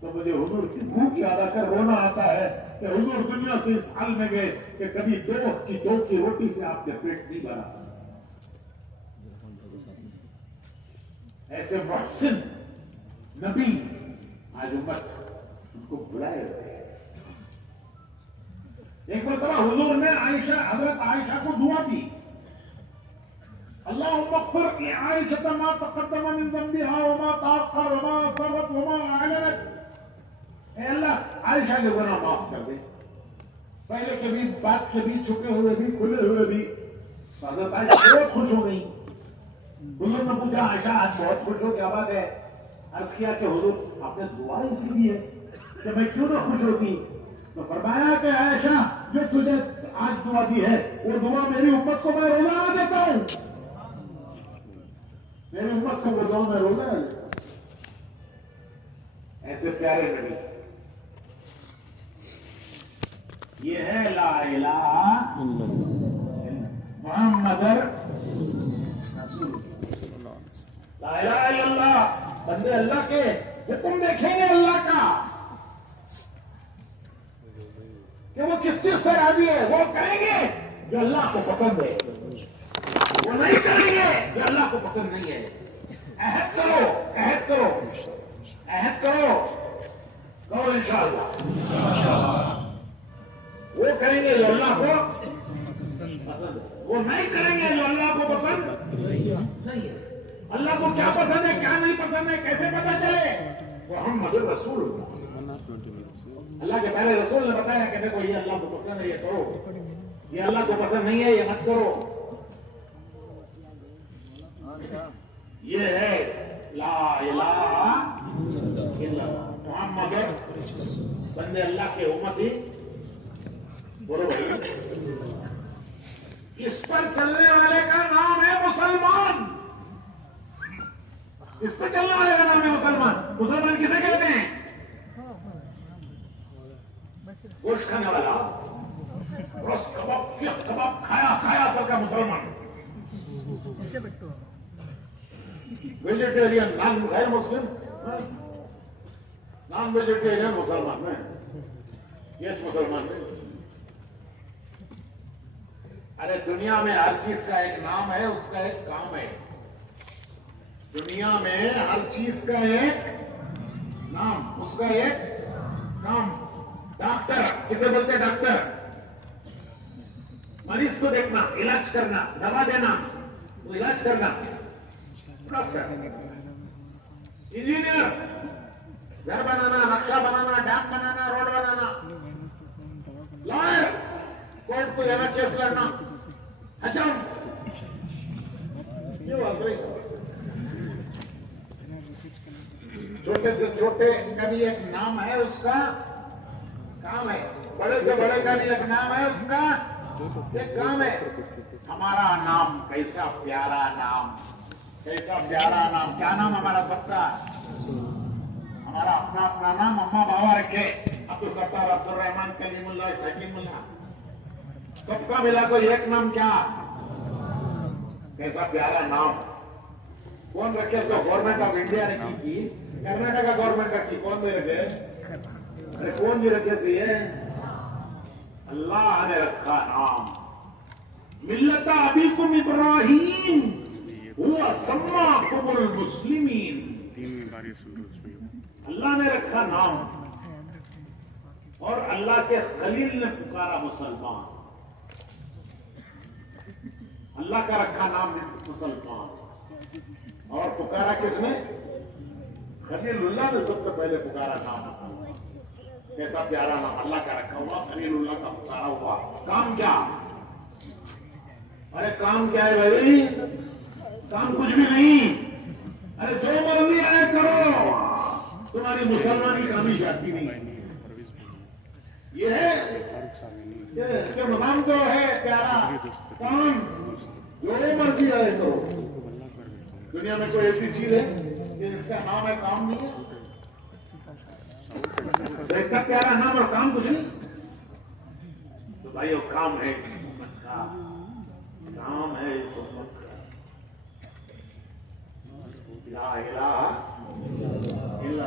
تو مجھے حضور کی بھوک یاد آ کر رونا آتا ہے کہ حضور دنیا سے اس حال میں گئے کہ کبھی 2 وقت کی 2 کی روٹی سے آپ کے پیٹ نہیں بھرا. ایسے محسن نبی آج امت ان کو بلائے ہوئے. ایک مرتبہ حضور نے حضرت عائشہ کو دعا دی, اللہم اغفر لعائشہ ما تقدم من ذنبها وما تاخر وما اسرت وما اعلنت. اے اللہ عائشہ کے گناہ معاف کر دے, پہلے کے بھی, بات کے بھی, چھپے ہوئے بھی, کھلے ہوئے بھی. حضرت عائشہ بہت خوش ہو گئی. حضور نے پوچھا عائشہ آج بہت خوش ہو, کیا بات ہے؟ عرض کیا کہ حضور آپ نے دعا اسی لیے کہ میں کیوں نہ خوش ہوتی. تو فرمایا کہ عائشہ جو تجھے آج دعا دی ہے وہ دعا میری امت کو میں روزانہ دیتا ہوں. میری امت کو وہ دعا میں روزانہ دیتا ہوں. ایسے پیارے نبی, یہ ہے لا الہ محمد رسول. لا الہ الا اللہ, بندے اللہ کے حکم دیکھیں گے اللہ کا کہ وہ کس چیز سے راضی ہے, وہ کریں گے جو اللہ کو پسند ہے, وہ نہیں کریں گے جو اللہ کو پسند نہیں ہے. عہد کرو, عہد کرو, عہد کرو, کہو انشاءاللہ. وہ کریں گے جو اللہ کو پسند ہے, وہ نہیں کریں گے جو اللہ کو پسند نہیں ہے. اللہ کو کیا پسند ہے کیا نہیں پسند ہے کیسے پتا چلے؟ محمد رسول اللہ, اللہ کے پیارے رسول نے بتایا کہ دیکھو یہ اللہ کو پسند ہے یہ کرو, یہ اللہ کو پسند نہیں ہے یہ مت کرو. یہ ہے لا الہ الا اللہ محمد بندے اللہ کے امت ہی. بولو بھائی, اس پر چلنے والے کا نام ہے مسلمان. اس پر چلنے والے کا نام ہے مسلمان. مسلمان کسے کہتے ہیں؟ گوشت کھانے والا, روز کباب, سیخ کباب کھایا سب کا مسلمان. ویجیٹیرین نان غیر مسلم, نان ویجیٹیرین مسلمان نہیں, یس مسلمان نہیں. ارے دنیا میں ہر چیز کا ایک نام ہے, اس کا ایک کام ہے. دنیا میں ہر چیز کا ایک نام, اس کا ایک کام. ڈاکٹر کسے بولتے؟ ڈاکٹر مریض کو دیکھنا, علاج کرنا, دوا دینا, وہ علاج کرنا, ڈاکٹر. انجینئر گھر بنانا, نقشہ بنانا, ڈیم بنانا, روڈ بنانا. لائر کورٹ کو جانا, کیس لڑنا. حجم کیوں ہنس رہی سب؟ چھوٹے سے چھوٹے کا بھی ایک نام ہے, اس کا کام ہے. بڑے سے بڑے کا بھی ایک نام ہے, اس کا ایک کام ہے. ہمارا نام کیسا پیارا نام, کیسا پیارا نام. کیا نام ہمارا سب کا؟ ہمارا اپنا اپنا نام اماں بابا رکھے. عبدالستار, عبدالرحمان, کلیم اللہ, حکیم اللہ, سب کا ملا کوئی ایک نام. کیا کیسا پیارا نام. کون رکھے؟ سو گورنمنٹ آف انڈیا نے کی, کرناٹک گورنمنٹ رکھی. کون نے رکھے؟ ارے کون جی رکھے سے یہ؟ اللہ نے رکھا نام. ملت ابیکم ابراہیم ہوا سماکم المسلمین. اللہ نے رکھا نام, اور اللہ کے خلیل نے پکارا مسلمان. اللہ کا رکھا نام مسلمان, اور پکارا کس نے؟ خلیل اللہ نے سب سے پہلے پکارا نام مسلمان. کیسا پیارا نام اللہ کا رکھا ہوا, خلیل اللہ کا پکارا ہوا. کام کیا؟ ارے کام کیا ہے بھائی؟ کام کچھ بھی نہیں. ارے جو مرضی ہے کرو, تمہاری مسلمانی کامی جاتی نہیں. یہ ہے کہ مقام جو ہے پیارا کام, جو مرضی آئے کرو. دنیا میں کوئی ایسی چیز ہے کہ جس کا نام ہے کام نہیں ہے؟ اتنا پیارا نام اور کام کچھ نہیں. تو بھائی وہ کام ہے اس امت کا, کام ہے اس امت کا. لا الہ الا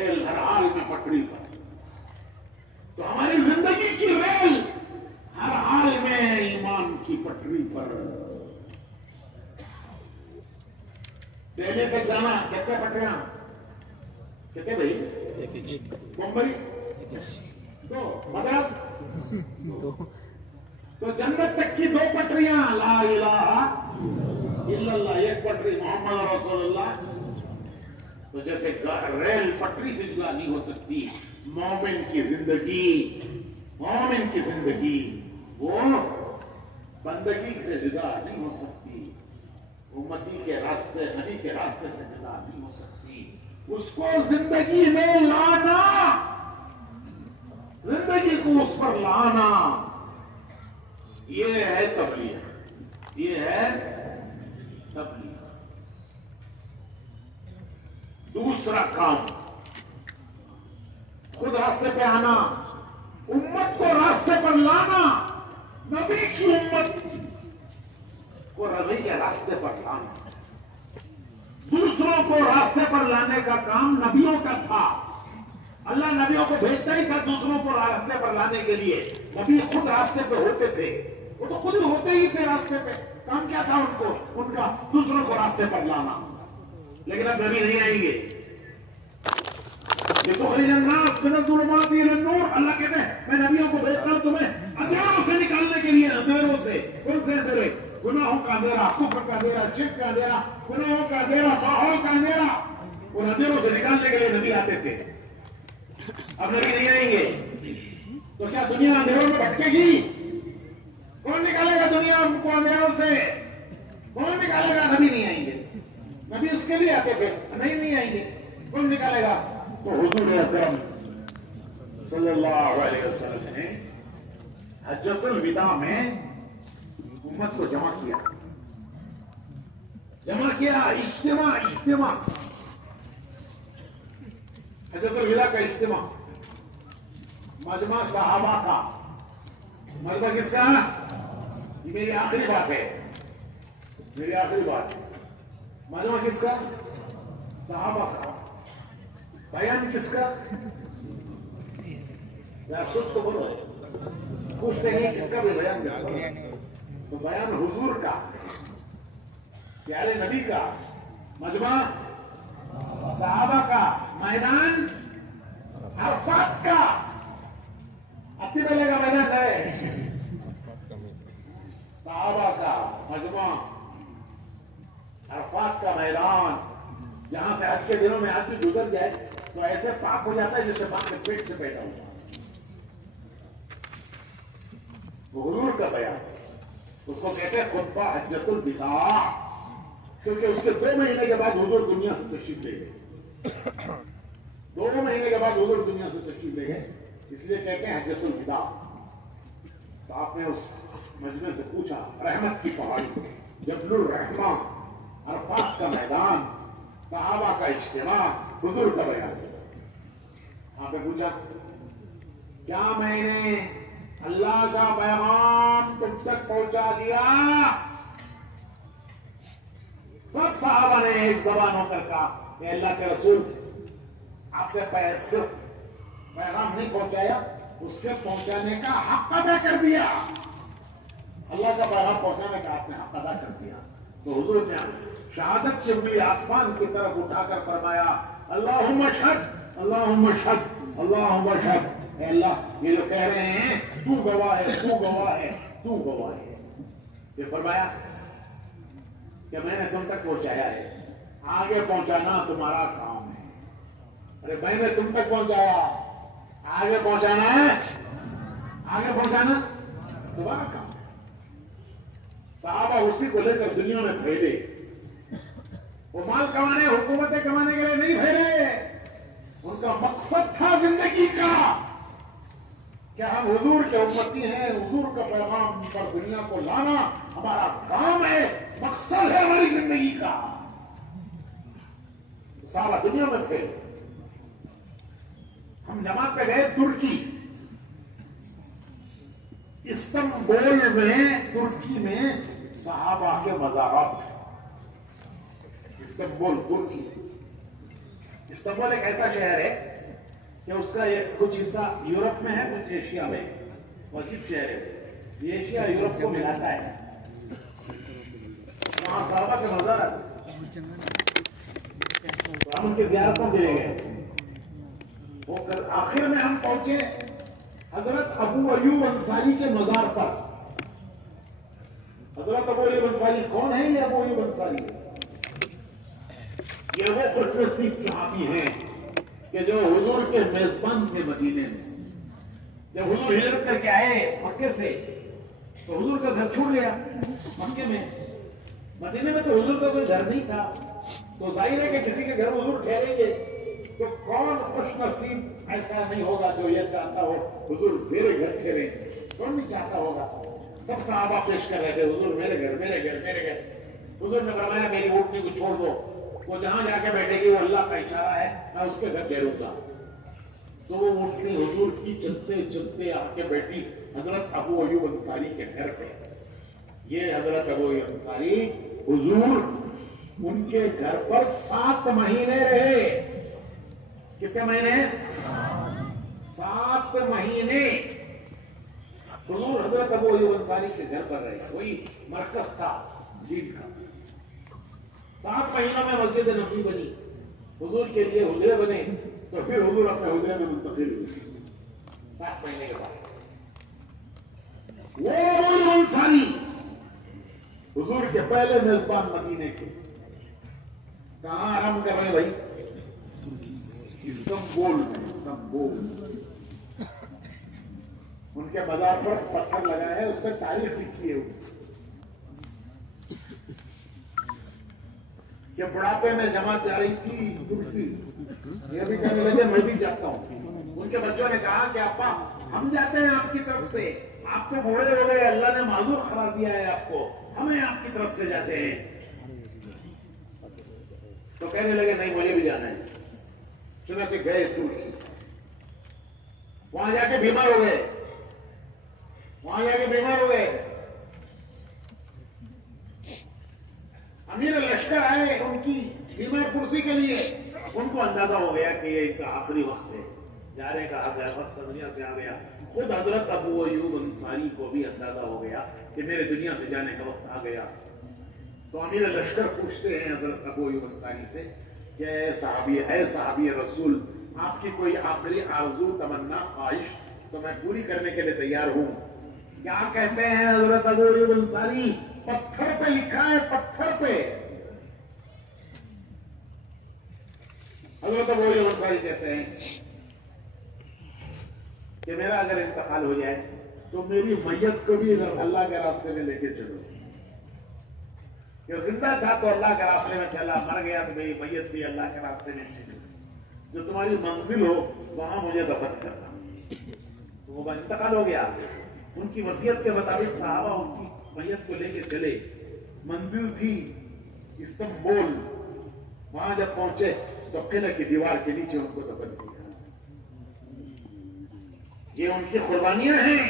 ریل ہر حال میں پٹری پر. تو ہماری زندگی کی ریل ہر حال میں ایمان کی پٹری پر. دہلی تک جانا کتنے پٹریاں؟ کتنے بھائی؟ ممبئی 2، مدراس 2. تو جنت تک کی 2 پٹریاں، لا الہ الا اللہ، 1 پٹری محمد رسول اللہ. تو جیسے ریل پٹری سے جدا نہیں ہو سکتی، مومن کی زندگی وہ بندگی سے جدا نہیں ہو سکتی، امتی کے راستے، نبی کے راستے سے جدا نہیں ہو سکتی. اس کو زندگی میں لانا، زندگی کو اس پر لانا، یہ ہے تبلیغ، یہ ہے تبلیغ. دوسرا کام، خود راستے پہ آنا، امت کو راستے پر لانا، نبی کی امت کو نبی کے راستے پر لانا. دوسروں کو راستے پر لانے کا کام نبیوں کا تھا. اللہ نبیوں کو بھیجتا ہی تھا دوسروں کو راستے پر لانے کے لیے. نبی خود راستے پہ ہوتے تھے، وہ تو خود ہی ہوتے ہی تھے راستے پہ. کام کیا تھا ان کا دوسروں کو راستے پر لانا. لیکن اب نبی نہیں آئیں گے. یہ تو خریج الناس من الظلمات الى النور. اللہ کہتے ہیں میں نبیوں کو بھیجتا ہوں تمہیں اندھیروں سے نکالنے کے لیے. اندھیروں سے کون سے اندھیرے؟ گناہوں کا اندھیرا، کفر کا اندھیرا، شرک کا اندھیرا، گناہوں کا اندھیرا، ماحول کا اندھیرا. ان اندھیروں سے نکالنے کے لیے نبی آتے تھے. اب نبی نہیں آئیں گے تو کیا دنیا اندھیروں میں بھٹکے گی؟ کون نکالے گا دنیا کو اندھیروں سے؟ کون نکالے گا؟ نبی نہیں آئیں گے. نبی اس کے لیے آتے تھے، نہیں آئیں گے. کون نکالے گا؟ تو حضور اکرم صلی اللہ علیہ وسلم نے حجۃ الوداع میں امت کو جمع کیا، اجتماع. حجۃ الوداع کا اجتماع، مجمع صحابہ کا. مجمع کس کا؟ یہ میری آخری بات ہے، مجمع کس کا؟ صحابہ کا. بیان کس کا؟ سوچ کو بولو، پوچھتے نہیں کس کا بھی بیان کرتا. تو بیان حضور کا، پیارے نبی کا. مجمع صحابہ کا، میدان عرفات کا. اتی پہلے کا میدان ہے صحابہ کا. مجمع عرفات کا میدان، جہاں سے آج کے دنوں میں آدمی گزر جائے تو ایسے پاک ہو جاتا ہے جیسے پاک کے پیٹ سے پیدا ہو. حضور کا بیان، اس کو کہتے ہیں خطبہ حجۃ الوداع، کیونکہ اس کے 2 مہینے کے بعد حضور دنیا سے تشریف لے گئے. 2 مہینے کے بعد حضور دنیا سے تشریف لے گئے، اس لیے کہتے ہیں حجۃ الوداع. تو آپ نے اس مجمع سے پوچھا، رحمت کی پہاڑی، جبل الرحمہ، عرفات کا میدان، صحابہ کا اجتماع، حضور کا بیان. آپ نے پوچھا کیا میں نے اللہ کا پیغام تم تک پہنچا دیا؟ سب صحابہ نے ایک زبان ہو کر کہا کہ اللہ کے رسول، آپ نے صرف پیغام نہیں پہنچایا، اس کے پہنچانے کا حق ادا کر دیا. اللہ کا پیغام پہنچانے کا آپ نے حق ادا کر دیا. تو حضور نے شہادت کی انگلی آسمان کی طرف اٹھا کر فرمایا، اللہم اشہد، اللہم اشہد، اللہم اشہد. اے اللہ، یہ جو کہہ رہے ہیں تو گواہ ہے، تو گواہ ہے، تو گواہ ہے. یہ فرمایا کہ میں نے تم تک پہنچایا ہے، آگے پہنچانا تمہارا کام ہے. ارے میں نے تم تک پہنچایا، آگے پہنچانا ہے، آگے پہنچانا تمہارا کام ہے. صحابہ اسی کو لے کر دنیا میں پھیلے. وہ مال کمانے، حکومتیں کمانے کے لیے نہیں پھیلے. ان کا مقصد تھا زندگی کا کہ ہم حضور کے امتی ہیں، حضور کا پیغام پر دنیا کو لانا ہمارا کام ہے، مقصد ہے ہماری زندگی کا. سارا دنیا میں پھیل. ہم جماعت پہ گئے ترکی، استنبول میں، ترکی میں صحابہ کے مزارات. استنبول ترکی، استنبول ایک ایسا شہر ہے کہ اس کا کچھ حصہ یورپ میں ہے، کچھ ایشیا میں. وہ عجیب شہر ہے، یہ ایشیا یورپ کو ملاتا ہے. وہاں صحابہ کے مزار آتے ہیں، ہم ان کی زیارتوں کے لیے گئے. آخر میں ہم پہنچے حضرت ابو ایوب انصاری کے مزار پر. حضرت ابو ایوب انصاری کون ہے؟ یہ ابو ایوب انصاری یہ وہ خوش نصیب صحابی ہیں کہ جو حضور کے میزبان تھے مدینے میں. جب حضور ہجرت کر کے آئے مکے سے تو حضور کا گھر چھوڑ گیا مکے میں. مدینے میں تو حضور کا کوئی گھر نہیں تھا، تو ظاہر ہے کہ کسی کے گھر حضور ٹھہریں گے تو کون خوش نصیب ایسا نہیں ہوگا جو یہ چاہتا ہو حضور میرے گھر ٹھہرے. کون نہیں چاہتا ہوگا؟ سب صحابہ پیش کر رہے تھے حضور میرے گھر میرے گھر میرے گھر. حضور نے فرمایا میری اونٹنی کو چھوڑ دو، وہ جہاں جا کے بیٹھے گی وہ اللہ کا اشارہ ہے، میں اس کے گھر ٹھہروں گا. تو وہ اونٹنی حضور کی چلتے چلتے آ کے بیٹھی حضرت ابو ایوب انصاری کے گھر پہ. یہ حضرت ابو ایوب انصاری حضور ان کے گھر پر 7 مہینے رہے. کتنے مہینے؟ 7 مہینے حضور حضرت ابو ایوب انصاری کے گھر پر رہے. وہی مرکز تھا دین کا. 7 مہینوں میں مسجد نبوی بنی، حضور کے لیے حجرے بنے، تو پھر حضور اپنے حجرے میں منتقل ہوئے 7 مہینے کے بعد. وہ ابو ایوب انصاری حضور کے پہلے میزبان مدینے کے. کہاں آرام کر رہے ہیں بھائی؟ استنبول میں. استنبول ان کے مزار پر پتھر لگا ہے، اس پہ تاریخ لکھی ہے کہ بڑھاپے میں جماعت جا رہی تھی ترکی. یہ بھی کہنے لگے میں بھی جاتا ہوں. ان کے بچوں نے کہا کہ ابا ہم جاتے ہیں آپ کی طرف سے، آپ تو بوڑھے ہو گئے، اللہ نے معذور قرار دیا ہے آپ کو، ہمیں آپ کی طرف سے جاتے ہیں. تو کہنے لگے نہیں مجھے بھی جانا ہے. چنانچہ گئے ترکی. وہاں جا کے بیمار ہو گئے. امیر لشکر آئے ان کی بیمار کرسی کے لیے. ان کو اندازہ ہو گیا کہ یہ ان کا آخری وقت ہے، جانے کا وقت دنیا سے آ گیا. خود حضرت ابو ایوب انصاری کو بھی اندازہ ہو گیا کہ میرے دنیا سے جانے کا وقت آ گیا. تو امیر لشکر پوچھتے ہیں حضرت ابو ایوب انصاری سے کہ اے صحابی رسول، آپ کی کوئی آخری آرزو تمنا خواہش تو میں پوری کرنے کے لیے تیار ہوں. کیا کہتے ہیں حضرت ابو ایوب انصاری؟ پتھر پہ لکھا ہے، پتھر پہ. حضرت ابو ایوب انصاری کہتے ہیں کہ میرا اگر انتقال ہو جائے تو میری میت کو بھی اللہ کے راستے میں لے کے چلو. کہ زندہ تھا تو اللہ کے راستے میں چلا، مر گیا تو میری میت بھی اللہ کے راستے میں چلی. جو تمہاری منزل ہو وہاں مجھے دفن کرنا. تو وہ انتقال ہو گیا. ان کی وصیت کے مطابق صحابہ ان کی میت کو لے کے چلے. منزل تھی استنبول. وہاں جب پہنچے تو قلعے کی دیوار کے نیچے ان کو دفن کیا. یہ ان کی قربانیاں ہیں.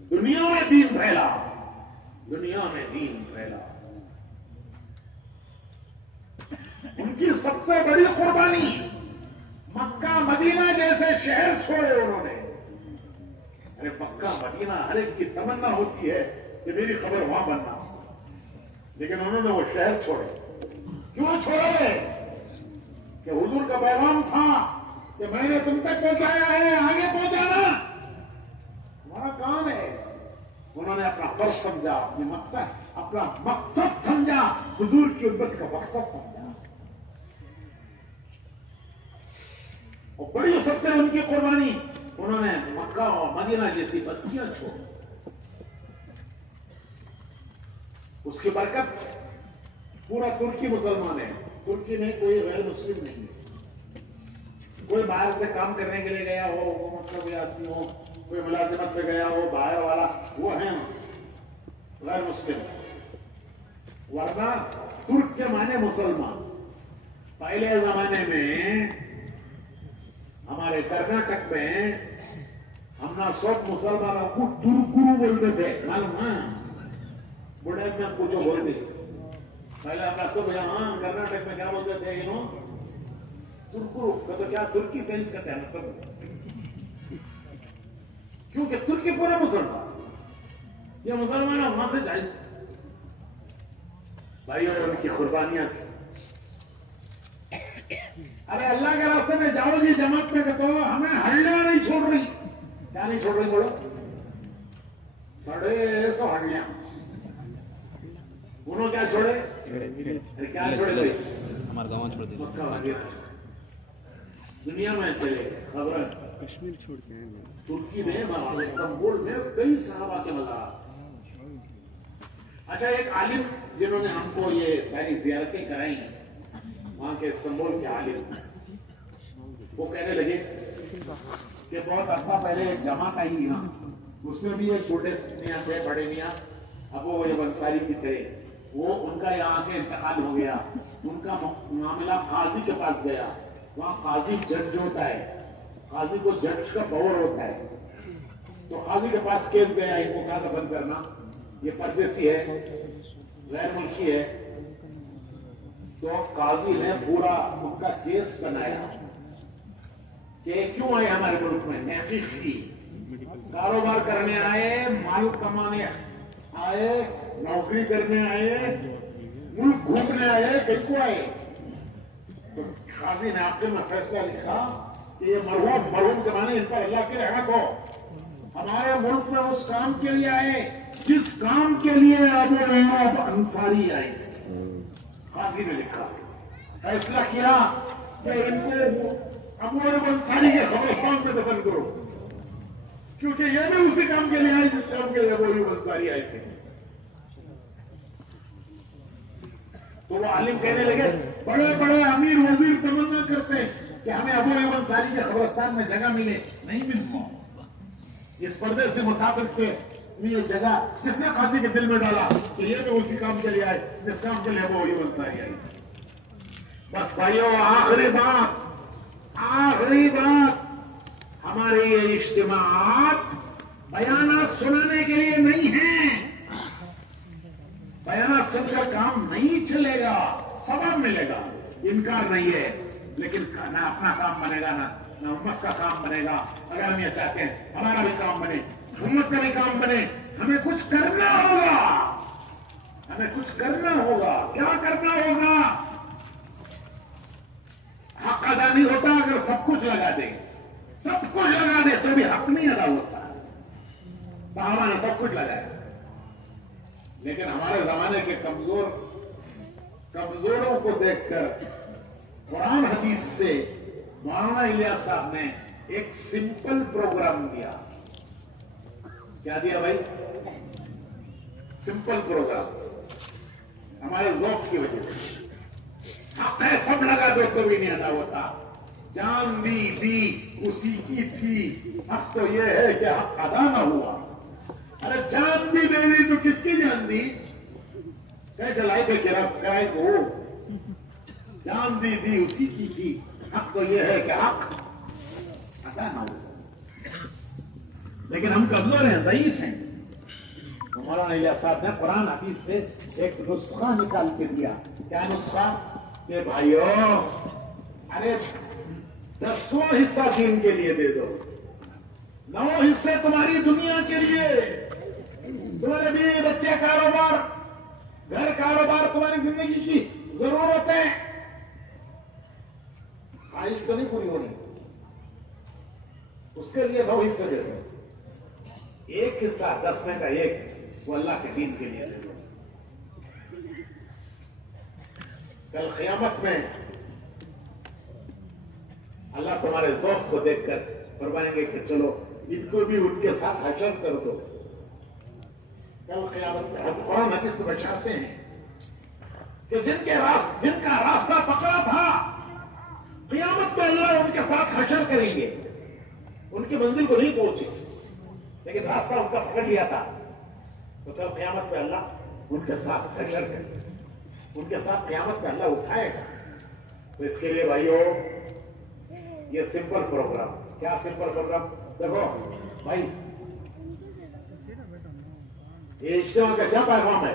دنیا میں دین پھیلا. ان کی سب سے بڑی قربانی مکہ مدینہ جیسے شہر چھوڑے انہوں نے. ارے مکہ مدینہ ہر ایک کی تمنا ہوتی ہے کہ میری خبر وہاں بننا، لیکن انہوں نے وہ شہر چھوڑے. کیوں چھوڑے؟ کہ حضور کا پیغام تھا کہ میں نے تم تک پہنچایا ہے، آگے پہنچانا ہمارا کام ہے. انہوں نے اپنا فرض سمجھا، اپنا مقصد سمجھا، حضور کی امت کا مقصد سمجھا. اور بڑی سب سے ان کی قربانی، انہوں نے مکہ اور مدینہ جیسی بستیاں چھوڑی. اس کی برکت پورا ترکی مسلمان ہے. ترکی میں کوئی غیر مسلم نہیں ہے. کوئی باہر سے کام کرنے کے لیے گیا ہو، حکومت کا کوئی آدمی ہو، کوئی ملازمت پہ گیا ہو، باہر والا، وہ ہیں غیر مسلم. ورنہ ترک کے معنی مسلمان. پہلے زمانے میں ہمارے کرناٹک میں ہم نہ سب مسلمانوں کو ترکرو بولتے تھے. معلوم ہے؟ بڑے میں پوچھو بولتے پہلے ہم راستے میں ہاں کرناٹک میں کیا بولتے تھے ترکرو تو کیا ترکی سے اس کا کہنا سب کیونکہ ترکی پورے مسلمان یہ مسلمان وہاں سے جائز بھائی اور ان کی قربانیاں تھیں. ارے اللہ کے راستے میں جاؤ گی جماعت میں تو ہمیں ہڈیاں نہیں چھوڑ رہی. کیا نہیں چھوڑ رہی بولو؟ 150 ہڈیاں. انہوں کیا چھوڑے؟ کیا چھوڑے؟ ہمارا گاؤں چھوڑ دیا. مکہ وغیرہ دنیا میں چلے خبر کشمیر چھوڑ کے ترکی میں استنبول میں کئی صحابہ کے مزارات. اچھا ایک عالم جنہوں نے ہم کو یہ ساری زیارتیں کرائی وہاں کے استنبول کے عالم وہ کہنے لگے کہ بہت عرصہ پہلے ایک جماعت آئی یہاں اس میں بھی ایک چھوٹے میاں تھے بڑے میاں ابو یہ انصاری کی طرح وہ ان کا یہاں کے انتقال ہو گیا. ان کا معاملہ قاضی کے پاس گیا. وہاں قاضی جج ہوتا ہے. قاضی کو جج کا باور ہوتا ہے. تو قاضی کے پاس کیس گیا ان کو کہا بند کرنا یہ پردیسی ہے غیر ملکی ہے. تو قاضی نے پورا ان کا کیس بنایا کہ کیوں آئے ہمارے ملک میں تحقیق کی. کاروبار کرنے آئے مال کمانے آئے نوکری کرنے آئے ملک گھومنے آئے کہیں کو آئے. تو قاضی نے آخر میں فیصلہ لکھا کہ یہ مرحوم کے معنی ان پر اللہ کی رحمت ہو ہمارے ملک میں اس کام کے لیے آئے جس کام کے لیے ابو ایوب انصاری آئے تھے. قاضی نے لکھا فیصلہ کیا کہ ان کو ابو ایوب انصاری کے قبرستان سے دفن کرو کیونکہ یہ بھی اسی کام کے لیے آئے جس کام کے لیے ابو ایوب انصاری آئے تھے. تو وہ عالم کہنے لگے بڑے بڑے امیر وزیر تمنا کرتے کہ ہمیں ابو ایوب انصاری کے قبرستان میں جگہ ملے نہیں ملتی. اس پردے سے مسافر کے یہ جگہ کس نے قاضی کے دل میں ڈالا کہ یہ بھی اسی کام کے لیے آئے جس کام کے لیے ابو ایوب انصاری آئے. بس بھائیو آخری بات ہمارے یہ اجتماعات بیانات سنانے کے لیے نہیں ہیں. بیانات سن کر کام نہیں چلے گا. سبب ملے گا انکار نہیں ہے لیکن نہ اپنا کام بنے گا نہ امت کا کام بنے گا. اگر ہم یہ چاہتے ہیں ہمارا بھی کام بنے امت کا بھی کام بنے ہمیں کچھ کرنا ہوگا. ہمیں کچھ کرنا ہوگا. کیا کرنا ہوگا؟ حق ادا نہیں ہوتا اگر سب کچھ لگا دیں. سب کچھ لگا دے تو بھی حق نہیں ادا ہوتا. صحابہ نے سب کچھ لگایا لیکن ہمارے زمانے کے کمزوروں کو دیکھ کر قرآن حدیث سے مولانا الیاس صاحب نے ایک سمپل پروگرام دیا. کیا دیا بھائی؟ Simple program. ہمارے ذوق کی وجہ سے حق ہے سب لگا دو تو بھی نہیں ادا ہوتا. جان دی اسی کی تھی. حق تو یہ ہے کہ حق ادا نہ ہوا. ارے جان بھی دے دی تو کس کی جان دی؟ کیسے لائے تھے کرائے کو؟ جان دی اسی کی تھی. حق تو یہ ہے کہ حق ادا نہ ہوا. لیکن ہم کمزور ہیں ضعیف ہیں. مولانا الیاس صاحب نے قرآن حدیث سے ایک نسخہ نکال کے دیا. کیا نسخہ؟ کہ بھائیو ارے 10واں حصہ دین کے لیے دے دو. 9 حصے تمہاری دنیا کے لیے. تمہارے بیوی بچے کاروبار گھر کاروبار تمہاری زندگی کی ضرورت ہے. خواہش تو نہیں پوری ہونی اس کے لیے 9 حصے دے دو. 1 حصہ 10 میں کا 1 وہ اللہ کے دین کے لیے دے دو. کل قیامت میں اللہ تمہارے ذوق کو دیکھ کر فرمائیں گے کہ چلو ان کو بھی ان کے ساتھ حشر کر دو. کل قیامت میں قرآن حدیث میں بچاتے ہیں کہ جن کا راستہ پکڑا تھا قیامت میں اللہ ان کے ساتھ حشر کریں گے. ان کی منزل کو نہیں پہنچے لیکن راستہ ان کا پکڑ لیا تھا تو کل قیامت میں اللہ ان کے ساتھ حشر کریں گے. ان کے ساتھ قیامت میں اللہ اٹھائے گا. تو اس کے لیے بھائیو یہ سمپل پروگرام. کیا سمپل پروگرام؟ دیکھو بھائی یہ اجتماع کا کیا پیغام ہے؟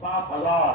7,000।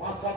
5-7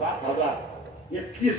7,000, 21